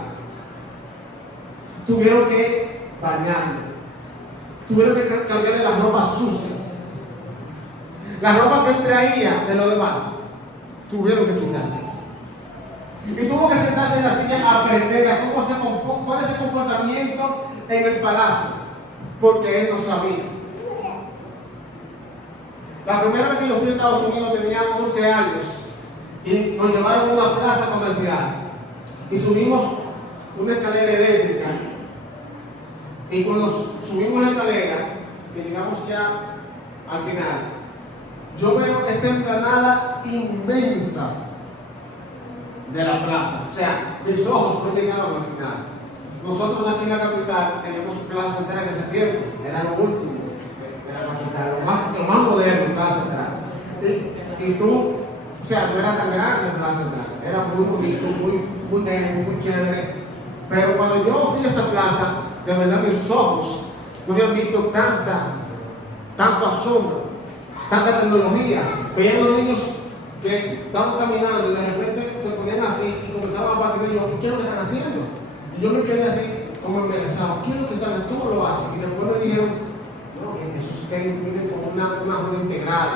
Tuvieron que bañarlo. Tuvieron que cambiarle las ropas sucias. La ropa que él traía de los demás, tuvieron que quitarse. Y tuvo que sentarse en la silla a aprender a cuál es el comportamiento en el palacio, porque él no sabía. La primera vez que yo fui a Estados Unidos tenía 11 años y nos llevaron a una plaza comercial y subimos una escalera eléctrica. Y cuando subimos la escalera, que llegamos ya al final, yo veo esta emplanada inmensa de la plaza. O sea, mis ojos no llegaban al final. Nosotros aquí en la capital teníamos plaza central en ese tiempo, era lo último de la capital, lo más moderno, plaza central. Y tú, o sea, no era tan grande la plaza central, era muy bonito, muy negro, muy chévere. Pero cuando yo fui a esa plaza, de verdad mis ojos no habían visto tanto asombro, tanta tecnología. Veían los niños que estaban caminando y de repente se ponían así y comenzaban a batir. Y yo, ¿qué es lo que están haciendo? Y yo me quedé así como embelesado. ¿Qué es lo que están haciendo? ¿Cómo lo hacen? Y después me dijeron, no, que eso viene como una rueda integral.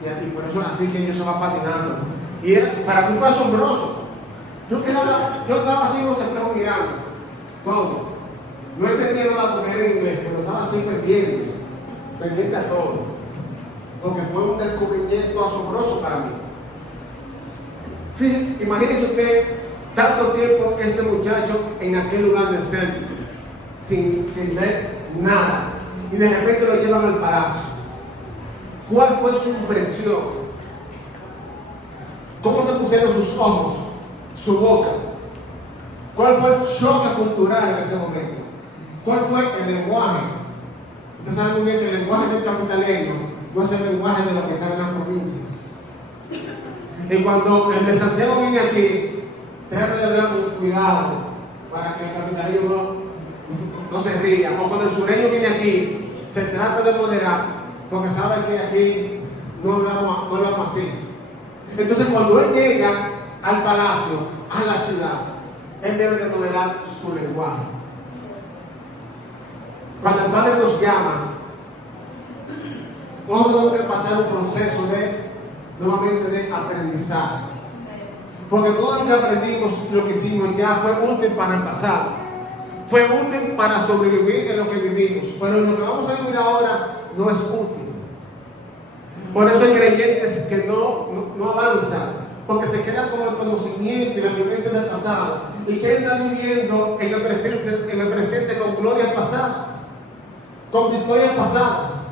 Y por eso así que ellos se van patinando. Y para mí fue asombroso. Yo estaba así en los espejos mirando todo. No entendía nada por en inglés, pero estaba así pendiente a todo. Porque fue un descubrimiento asombroso para mí. Fíjense, imagínense usted tanto tiempo ese muchacho en aquel lugar desértico, sin ver nada. Y de repente lo llevan al palacio. ¿Cuál fue su impresión? ¿Cómo se pusieron sus ojos, su boca? ¿Cuál fue el choque cultural en ese momento? ¿Cuál fue el lenguaje? Ustedes saben muy bien que el lenguaje del capitaleño no es el lenguaje de los que están en las provincias. Y cuando el de Santiago viene aquí, trata de hablar con cuidado para que el capitaleño no se ría. O cuando el sureño viene aquí, se trata de moderar, porque sabe que aquí no hablamos así. Entonces cuando él llega al palacio, a la ciudad, él debe de moderar su lenguaje. Cuando el Padre nos llama, nosotros tenemos que pasar un proceso nuevamente de aprendizaje. Porque todo lo que aprendimos, lo que hicimos ya fue útil para el pasado. Fue útil para sobrevivir en lo que vivimos. Pero en lo que vamos a vivir ahora no es útil. Por eso hay creyentes que no avanzan. Porque se quedan con el conocimiento y la vivencia del pasado. Y quieren estar viviendo en el presente con glorias pasadas. Con victorias pasadas,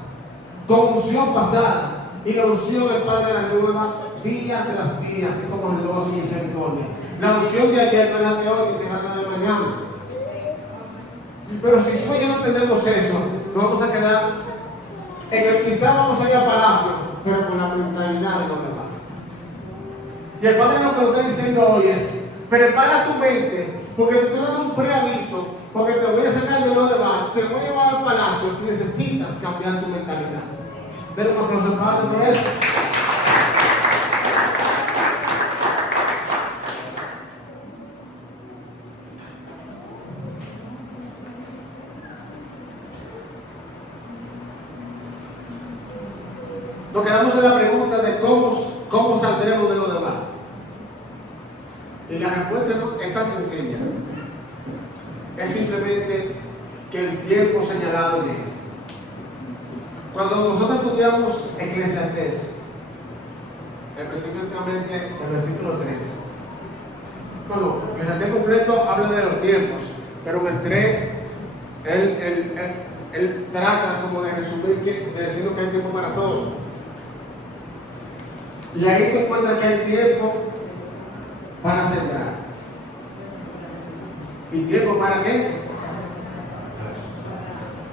con unción pasada, y la unción del Padre la nueva día tras día, así como renueva su misericordia. La unción de ayer no es la de hoy, ni será la de mañana. Pero si tú y yo no entendemos eso, nos vamos a quedar en el quizá vamos a ir al palacio, pero con la mentalidad de donde va. Y el Padre lo que nos está diciendo hoy es: prepara tu mente, porque te estoy dando un preaviso. Porque te voy a sacar de lo de bar, te voy a llevar al palacio, necesitas cambiar tu mentalidad. Denle un aplauso al Padre por eso. Nos quedamos en la pregunta de cómo saldremos de lo de bar. Y la respuesta es tan sencilla. Es simplemente que el tiempo señalado llegue. Cuando nosotros estudiamos Eclesiastés, específicamente el versículo 3, bueno, Eclesiastés completo habla de los tiempos, pero en el 3 él trata como de resumir, de decirnos que hay tiempo para todo. Y ahí te encuentras que hay tiempo para sembrar. ¿Y tiempo para qué?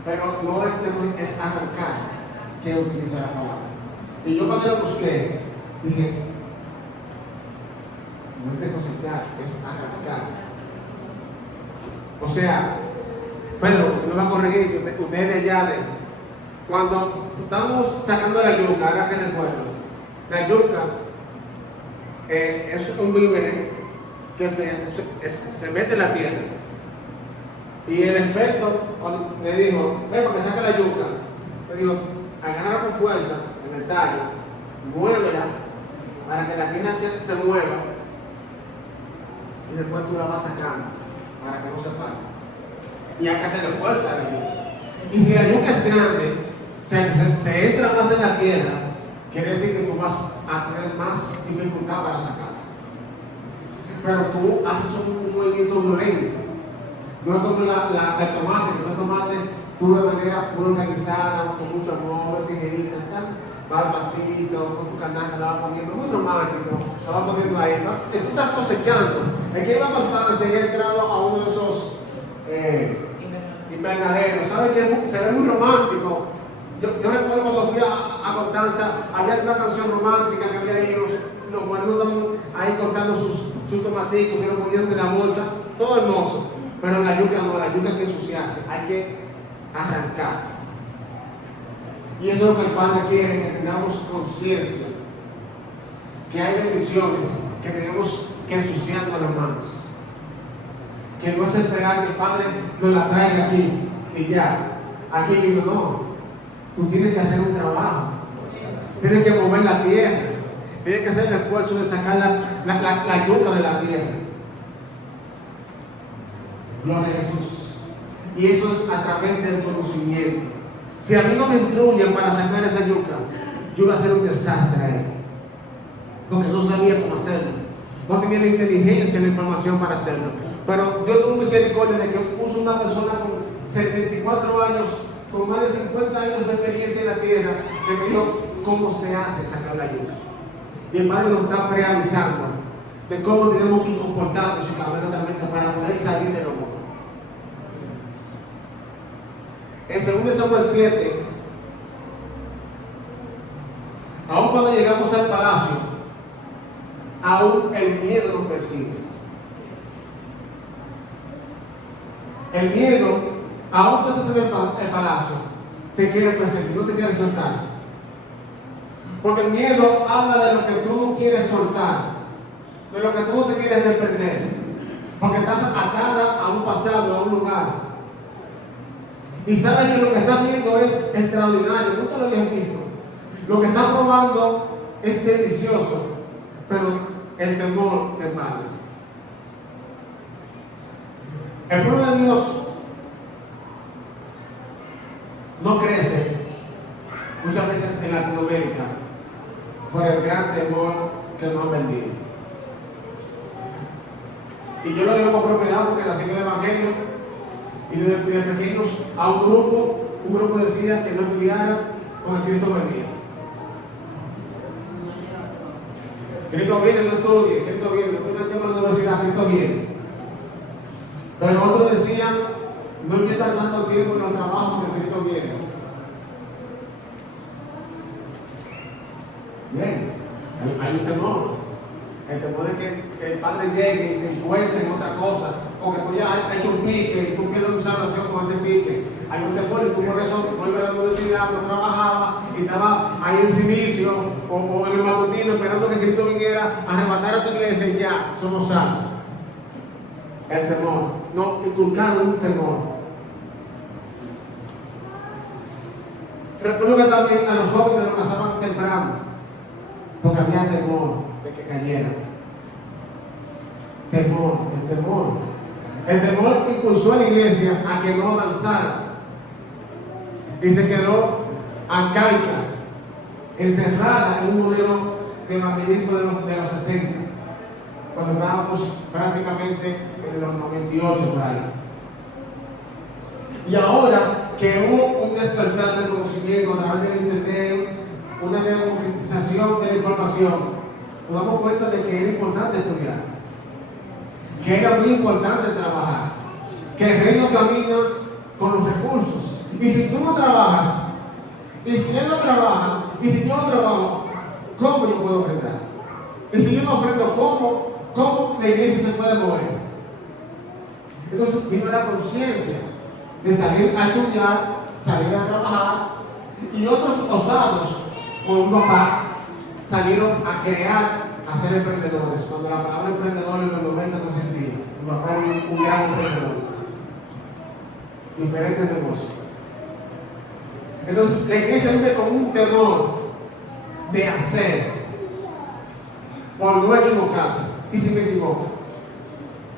Pero no es arrancar, que utiliza la palabra. Y yo cuando lo busqué, dije, no es de cosechar, es arrancar. O sea, Pedro, me va a corregir, ustedes ya cuando estamos sacando la yuca, ahora que recuerdo, la yuca es un víver que se mete en la tierra. Y el experto le dijo, ven para que saque la yuca, le dijo, agarra con fuerza en el tallo muévela para que la tierra se mueva y después tú la vas sacando para que no se parta. Y hay que hacerle fuerza a la yuca. Y si la yuca es grande, o sea, que se entra más en la tierra, quiere decir que tú vas a tener más dificultad para sacarla. Pero tú haces un movimiento violento. No es como el tomate, que el tomate tú de manera muy organizada, con mucho amor, tijerita, va al vasito, con tu canasta, la vas poniendo, muy romántico, la vas poniendo ahí. Y tú estás cosechando. Es que iba a contar, se había entrado a uno de esos invernaderos. ¿Sabes qué? Se ve muy romántico. Yo recuerdo cuando fui a Constanza, había una canción romántica que había ahí, los guardias estaban ahí cortando sus tomaticos y los ponían en la bolsa, todo hermoso. Pero la yuca no, la yuca hay que ensuciarse, hay que arrancar. Y eso es lo que el Padre quiere, que tengamos conciencia, que hay bendiciones que tenemos que ensuciarnos las manos. Que no es esperar que el Padre nos la traiga aquí y ya. Aquí mismo no. Tú tienes que hacer un trabajo. Tienes que mover la tierra. Tienes que hacer el esfuerzo de sacar la yuca de la tierra. Gloria a Jesús. Y eso es a través del conocimiento. Si a mí no me instruyen para sacar esa yuca, yo iba a hacer un desastre ahí. Porque no sabía cómo hacerlo. No tenía la inteligencia, la información para hacerlo. Pero Dios tuvo misericordia de que puso una persona con 74 años, con más de 50 años de experiencia en la tierra, que me dijo cómo se hace sacar la yuca. Y el Padre nos está preavisando de cómo tenemos que comportarnos para poder salir de lo malo. En 2 Samuel 7, aún cuando llegamos al palacio, aún el miedo nos persigue. El miedo, aún cuando estás en el palacio, te quiere perseguir, no te quiere soltar. Porque el miedo habla de lo que tú no quieres soltar, de lo que tú no te quieres desprender, porque estás atada a un pasado, a un lugar. Y sabes que lo que estás viendo es extraordinario, nunca lo habías visto. Lo que estás probando es delicioso, pero el temor te mata. El pueblo de Dios no crece muchas veces en Latinoamérica por el gran temor que nos han vendido. Y yo lo digo con propiedad porque nací en el Evangelio y desde pequeños a un grupo decía que no estudiara porque Cristo venía. Cristo viene, no estudie, Cristo viene, no estudie en la universidad, Cristo viene. Pero otros decían, no inviertan tanto tiempo en los trabajos porque Cristo viene. Bien, hay un temor. El temor es que el Padre llegue y te encuentre en otra cosa, o que tú ya has hecho un pique y tú quieres usar relación con ese pique. Hay un temor y tú por eso vuelves a la universidad, no trabajaba y estaba ahí en silicio o en el matutino esperando que Cristo viniera a arrebatar a tu iglesia y ya, somos salvos. El temor, no inculcar un temor. Recuerdo que también a los jóvenes los casaban temprano, porque había temor de que cayera. Temor, el temor. El temor impulsó a la iglesia a que no avanzara y se quedó arcaica, encerrada en un modelo de evangelismo de los 60, cuando estábamos prácticamente en los 98 por ahí. Y ahora que hubo un despertar del conocimiento a través del internet, una democratización de la información, nos damos cuenta de que era importante estudiar, que era muy importante trabajar, que el reino camina con los recursos. Y si tú no trabajas, y si él no trabaja, y si yo no trabajo, ¿cómo yo puedo ofrendar? Y si yo no ofrendo, ¿cómo la iglesia se puede mover? Entonces vino la conciencia de salir a estudiar, salir a trabajar, y otros osados con un papá salieron a crear, a ser emprendedores. Cuando la palabra emprendedor en los 90 no existía, mi papá era un gran emprendedor, diferentes negocios. Entonces la iglesia vive con un temor de hacer por no equivocarse. ¿Y si me equivoco?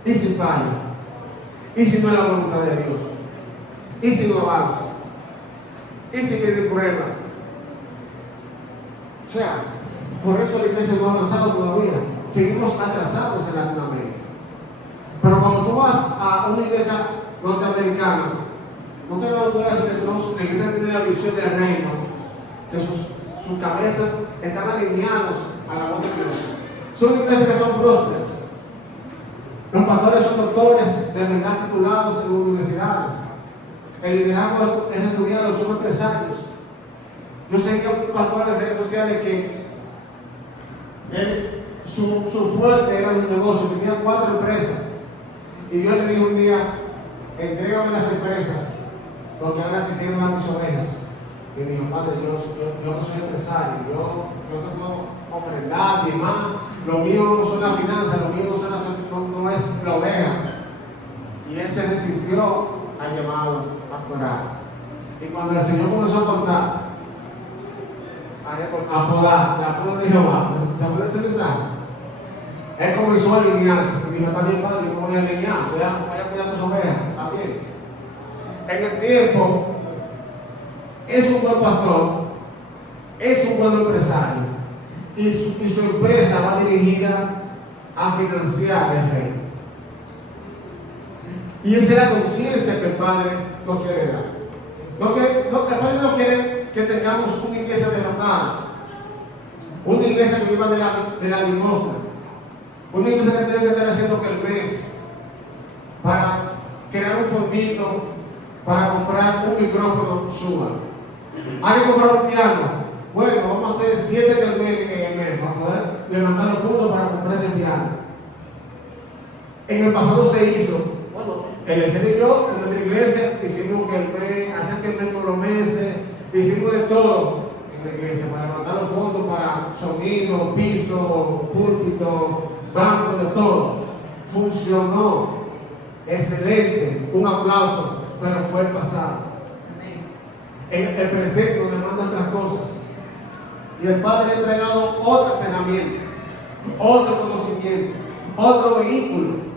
¿Y si fallo? ¿Y si no es la voluntad de Dios? ¿Y si no avanzo? ¿Y si viene prueba? O sea, por eso la iglesia no ha avanzado todavía. Seguimos atrasados en Latinoamérica. Pero cuando tú vas a una iglesia norteamericana, no te van a poder hacer eso, no, la iglesia tiene la visión del reino, que sus cabezas están alineados a la voz de Dios. Son iglesias que son prósperas. Los pastores son doctores de verdad titulados en universidades. El liderazgo es estudiado, son empresarios. Yo sé que hay un pastor en las redes sociales que su fuerte era el negocio, tenía 4 empresas. Y Dios le dijo un día: entrégame las empresas, porque ahora te quiero dar mis ovejas. Y me dijo: Padre, yo no soy empresario, yo te puedo ofrendar y más. Lo mío no son las finanzas, lo mío no es la oveja. Y él se resistió al llamado pastoral. Y cuando el Señor comenzó a contar, a podar la puerta de Jehová, ¿se acuerdan ese mensaje? Él comenzó a alinearse. Y dijo: está bien, Padre, yo me voy a alinear, voy a cuidar tus ovejas, está bien. En el tiempo, es un buen pastor, es un buen empresario, y su empresa va dirigida a financiar el reino. Y esa es la conciencia que el Padre nos quiere dar. El Padre no quiere que tengamos una iglesia derrotada, una iglesia que viva de la limosna, una iglesia que tenga que estar haciendo que el mes para crear un fondito para comprar un micrófono suba. Hay que comprar un piano. Bueno, vamos a hacer 7 en el mes para poder levantar los fondos para comprar ese piano. En el pasado se hizo. Bueno, el escenario y yo en nuestra iglesia hicimos que el mes, hacer que el mes todos los meses, hicimos de todo en la iglesia para levantar los fondos para sonido, piso, púlpito, banco, de todo. Funcionó. Excelente. Un aplauso, pero fue el pasado. El presente nos demanda otras cosas. Y el Padre ha entregado otras herramientas, otro conocimiento, otro vehículo.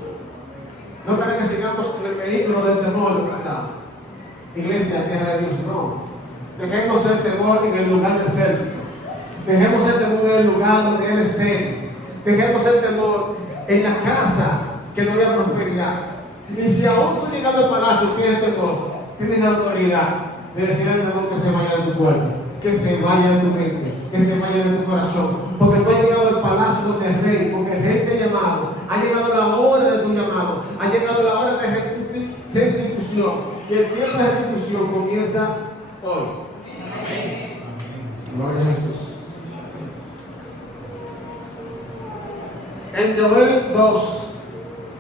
No para que sigamos en el vehículo del temor del pasado. Iglesia, tierra de Dios, no. Dejemos el temor en el lugar de ser. Dejemos el temor en el lugar donde Él esté. Dejemos el temor en la casa que no haya prosperidad. Y si aún tú llegando al palacio tienes temor, tienes la autoridad de decir al temor que se vaya de tu cuerpo, que se vaya de tu mente, que se vaya de tu corazón. Porque tú has llegado al palacio donde el rey, porque el rey te ha llamado. Ha llegado la hora de tu llamado. Ha llegado la hora de restitución. Y el tiempo de restitución comienza hoy. Gloria a Jesús. En Joel 2,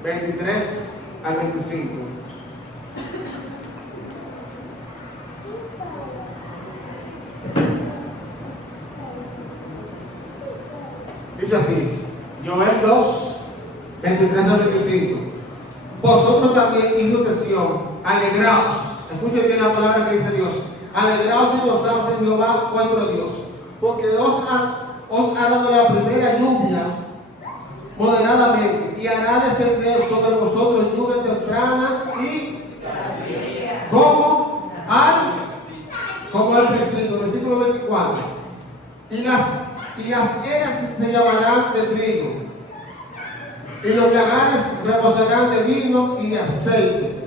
23 al 25. Dice así, Joel 2, 23 al 25. Vosotros también, hijos de Sión, alegraos. Escuchen bien la palabra que dice Dios. Alegraos y gozaos en Jehová vuestro Dios, porque os ha dado la primera lluvia moderadamente, y hará descender sobre vosotros lluvia temprana y como al principio, versículo 24. Y las eras se llamarán de trigo, y los lagares rebosarán de vino y de aceite.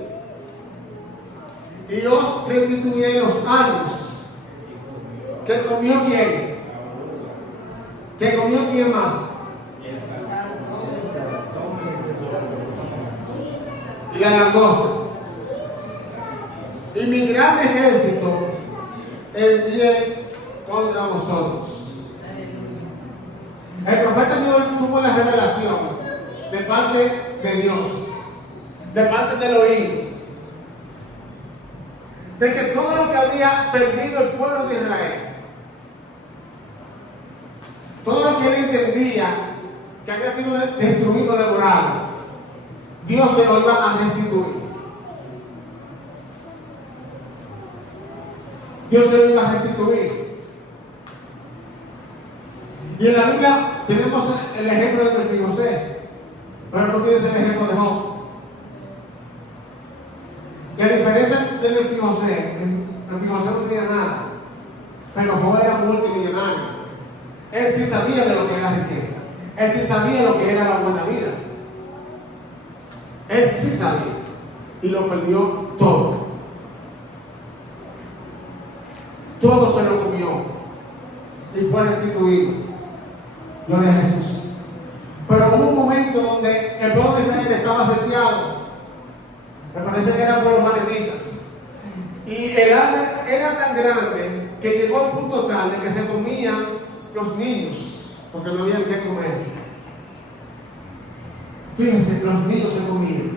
Y os restituiré los años que comió quién. ¿Que comió quién más? Y la langosta. Y mi gran ejército envié contra vosotros. El profeta tuvo la revelación de parte de Dios, de parte de Elohim, de que todo lo que había perdido el pueblo de Israel, todo lo que él entendía que había sido destruido, devorado, Dios se lo iba a restituir. Dios se lo iba a restituir. Y en la Biblia tenemos el ejemplo de Mefibosé, pero no tienes el ejemplo de Job. La diferencia de Mefibosé no tenía nada, pero Job era multimillonario. Él sí sabía de lo que era riqueza, él sí sabía lo que era la buena vida. Él sí sabía y lo perdió todo. Todo se lo comió y fue destituido. Gloria a Jesús. Pero hubo un momento donde el pueblo de Israel estaba sitiado. Me parece que era por los manemitas. Y el hambre era tan grande que llegó al punto tal de que se comían los niños, porque no había que comer. Fíjense, los niños se comían.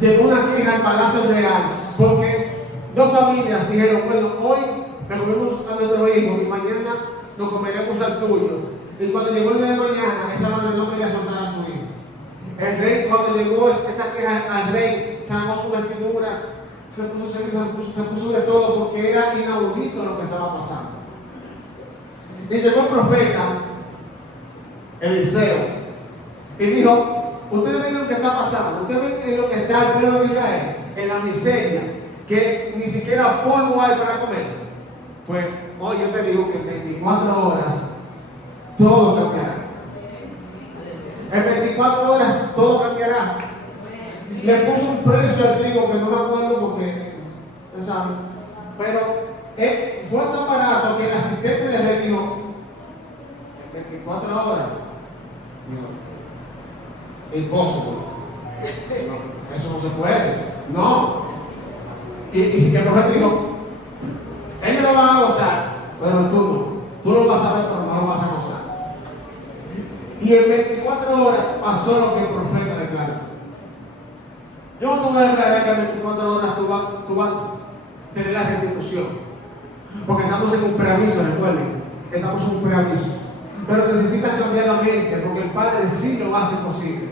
Llegó una queja al Palacio Real, porque dos familias dijeron, bueno, hoy le comemos a nuestro hijo y mañana nos comeremos al tuyo. Y cuando llegó el día de mañana, esa madre no quería soltar a su hijo. El rey, cuando llegó esa queja al rey, tragó sus vestiduras, se puso de todo, porque era inaudito lo que estaba pasando. Y llegó el profeta Eliseo y dijo, ustedes ven lo que está pasando, ustedes ven lo que está el pueblo de Israel, en la miseria, que ni siquiera polvo hay para comer. Pues hoy yo te digo que en 24 horas todo cambiará. En 24 horas todo cambiará. Le puso un precio al trigo que no me acuerdo porque, ¿saben? Pero fue tan barato que el asistente de rey dijo, en 24 horas, Dios, imposible. No, eso no se puede. No. Y el profeta dijo, ellos lo van a gozar, pero tú no. Tú lo vas a ver, pero no lo vas a gozar. Y en 24 horas pasó lo que el profeta declaró. Yo no voy a declarar que en 24 horas tú vas a tener la restitución. Porque estamos en un preaviso, recuerden. Estamos en un preaviso. Pero necesitas cambiar la mente, porque el Padre sí lo hace posible.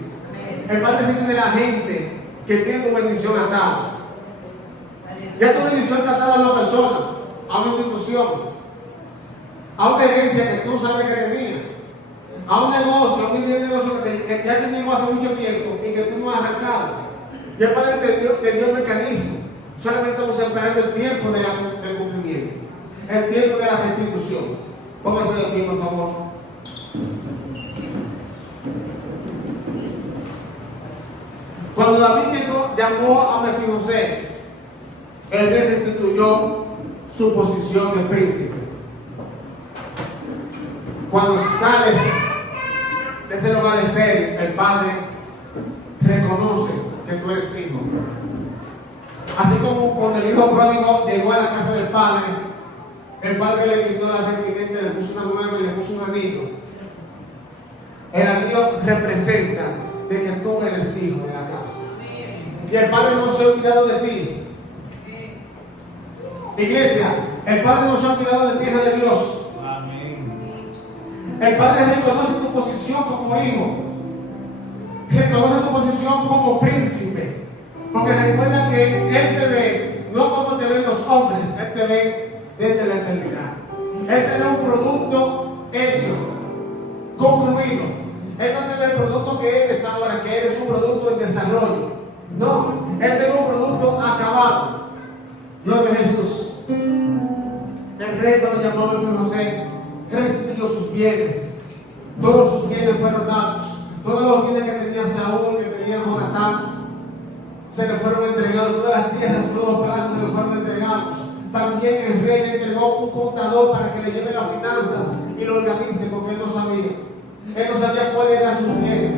El Padre sí tiene la gente que tiene tu bendición atada. Ya tu bendición está atada a una persona, a una institución, a una herencia que tú no sabes que tenía, a un negocio, a un negocio que ya te llegó hace mucho tiempo y que tú no has arrancado. Ya el Padre te dio el mecanismo. Solamente estamos esperando el tiempo del cumplimiento, el tiempo de la restitución. Póngase de pie, por favor. Cuando David llamó a Mefibosé, el rey restituyó su posición de príncipe. Cuando sales de ese lugar estéril, el Padre reconoce que tú eres hijo. Así como cuando el hijo pródigo llegó a la casa del Padre, el Padre le quitó la vestimenta, le puso una nueva y le puso un anillo. El anillo representa de que tú eres hijo de la casa. Y el Padre no se ha olvidado de ti. Iglesia, el Padre no se ha olvidado de ti, hija de Dios. El Padre reconoce tu posición como hijo. Reconoce tu posición como príncipe. Porque recuerda que Él te ve, no como te ven los hombres, Él te ve desde la eternidad. Él te ve un producto hecho, concluido. Él no te ve el producto que eres ahora, que eres un producto en desarrollo. No, Él te ve un producto acabado. Gloria a Jesús. El rey, cuando llamó a Mefibosé, restituyó sus bienes. Todos sus bienes fueron dados. Todos los bienes que tenía Saúl, que tenía Jonatán, se le fueron entregados. Todas las tierras, todos los palacios se le fueron entregados. También el rey le entregó un contador para que le lleve las finanzas y lo organice, porque él no sabía. Él no sabía cuáles eran sus bienes.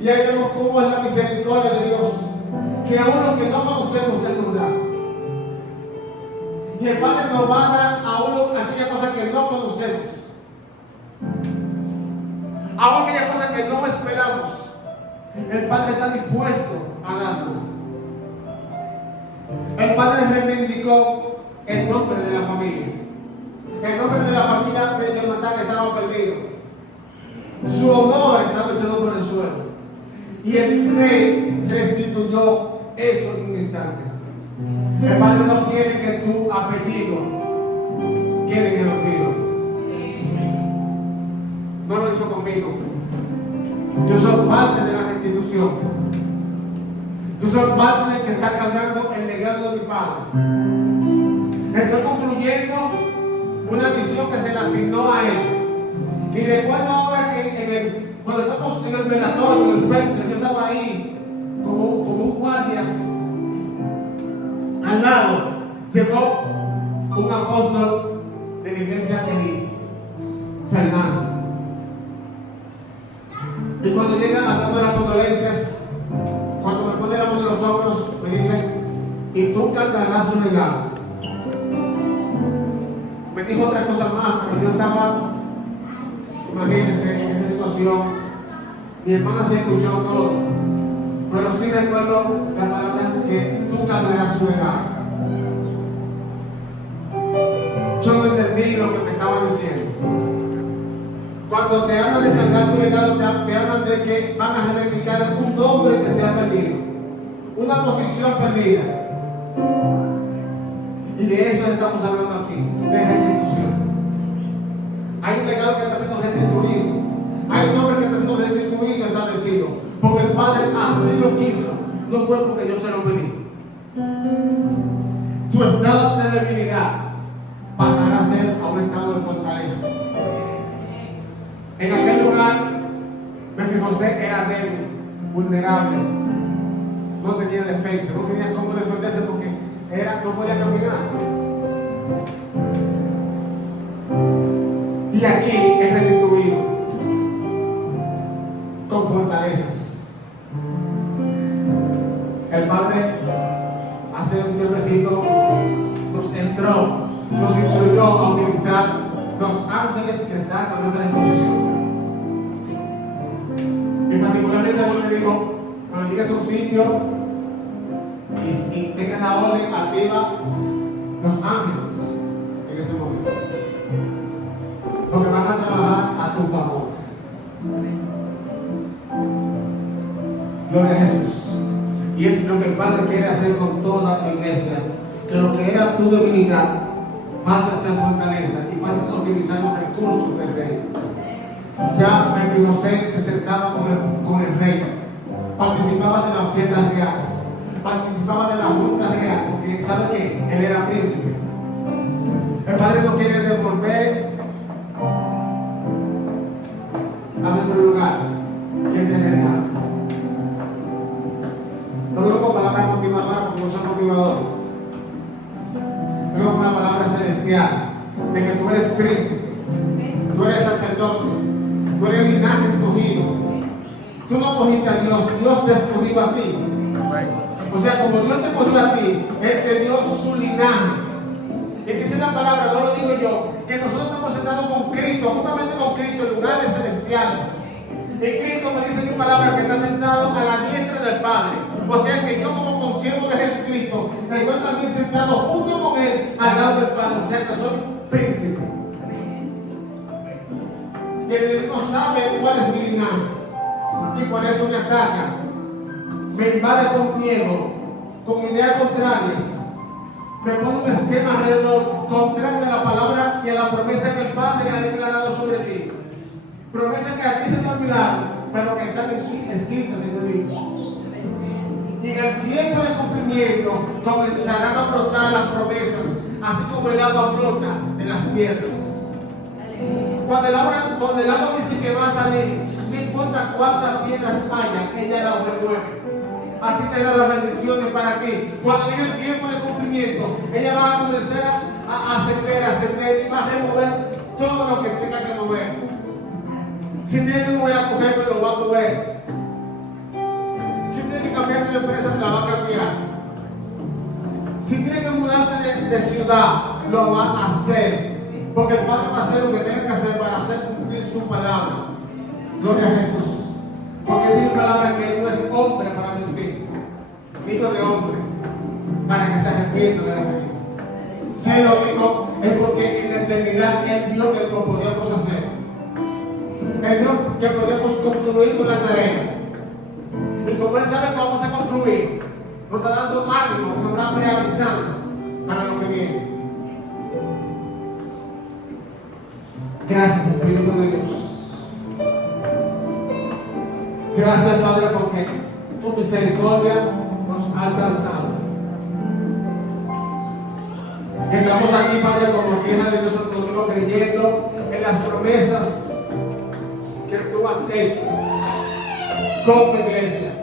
Y ahí vemos cómo es la misericordia de Dios, que aún lo que no conocemos, Él nos da. Y el Padre nos va a dar a uno aquella cosa que no conocemos, aún aquella cosa que no esperamos. El Padre está dispuesto a darnos. El Padre reivindicó el nombre de la familia. El nombre de la familia de Jonatán estaba perdido. Su honor estaba echado por el suelo. Y el rey restituyó eso en un instante. El Padre no quiere que tu apellido quede en el olvido. conmigo. Yo soy parte de la restitución. Yo soy parte del que está cargando el legado de mi padre. Estoy concluyendo una misión que se le asignó a él. Y recuerdo ahora que cuando estamos en el velatorio, en el frente, yo estaba ahí como un guardia. Al lado llegó un apóstol de la iglesia Elí, Fernando. Y cuando llega hablando de las condolencias, cuando me pone la mano en los hombros, me dice: y tú cargarás su legado. Me dijo otra cosa más, pero yo estaba, imagínense, en esa situación. Mi hermana se escuchó todo, pero sí recuerdo la palabra que tú cargarás su legado. Yo no entendí lo que me estaba diciendo. Cuando te hablan de cargar tu legado, te hablan de que van a reivindicar un nombre que se ha perdido, una posición perdida. Y de eso estamos hablando aquí, de restitución. Hay un legado que está siendo restituido. Hay un nombre que está siendo restituido y establecido. Porque el Padre así lo quiso. No fue porque yo se lo pedí. Tu estado de debilidad pasará a ser a un estado de fortaleza. En aquel lugar, Mefibosé era débil, vulnerable. No tenía defensa, no tenía cómo defenderse porque no podía caminar. Y aquí es restituido con fortalezas. El Padre hace un tiempecito nos entró, nos instruyó a utilizar los ángeles que están a nuestra disposición. Y particularmente a mí me dijo: cuando llegues a un sitio y tengas la orden, activa los ángeles en ese momento, porque van a trabajar a tu favor. Gloria a Jesús. Y es lo que el Padre quiere hacer con toda la iglesia, que lo que era tu debilidad pasa a ser fortaleza y pasa a utilizar los recursos del rey. Ya Mefibosé se sentaba con el rey, participaba de las fiestas reales, participaba de la junta real, porque sabe que él era príncipe. El Padre no quiere devolver a nuestro lugar, que es terrenal. No digo con palabras motivadoras, porque no son motivadores. Digo con una palabra celestial, de que tú eres príncipe, tú eres sacerdote, tú eres linaje escogido. Tú no escogiste a Dios, Dios te escogió a ti. O sea, como Dios te escogió a ti, Él te dio su linaje. Y dice la palabra, no lo digo yo, que nosotros hemos sentado con Cristo, justamente con Cristo, en lugares celestiales. Y Cristo me dice en mi palabra que está sentado a la diestra del Padre. O sea que yo, como consiervo de Jesucristo, me encuentro también sentado junto con Él al lado del Padre. O sea que soy príncipe. Y el enemigo sabe cuál es mi linaje, y por eso me ataca, me invade con miedo, con ideas contrarias, me pone un esquema alrededor contrario a la palabra y a la promesa que el Padre ha declarado sobre ti. Promesas que a ti se te olvidaron, pero que están escritas en el libro. Y en el tiempo de cumplimiento comenzarán a brotar las promesas, así como el agua brota de las piedras. Cuando el agua dice que va a salir, no importa cuántas piedras haya, ella la remueve. Así serán las bendiciones para ti. Cuando llegue el tiempo de cumplimiento, ella va a comenzar a ascender y va a remover todo lo que tenga que mover. Si tiene que mover a tu jefe, lo va a mover. Si tiene que cambiar de empresa, la va a cambiar. Si tiene que mudarte de ciudad, lo va a hacer. Porque el Padre va a hacer lo que tenga que hacer para hacer cumplir su palabra. Gloria a Jesús. Porque es una palabra que Él no es hombre para mentir, hijo de hombre, para que se arrepienta de la mentira. Si Él lo dijo, es porque en la eternidad Él vio que lo podíamos hacer. Él vio que podíamos concluir con la tarea. Y como Él sabe que vamos a concluir, nos está dando ánimo, nos está preavisando para lo que viene. Gracias, Espíritu de Dios. Gracias, Padre, porque tu misericordia nos ha alcanzado. Estamos aquí, Padre, como tierra de Dios Santo Domingo, creyendo en las promesas que tú has hecho con tu iglesia.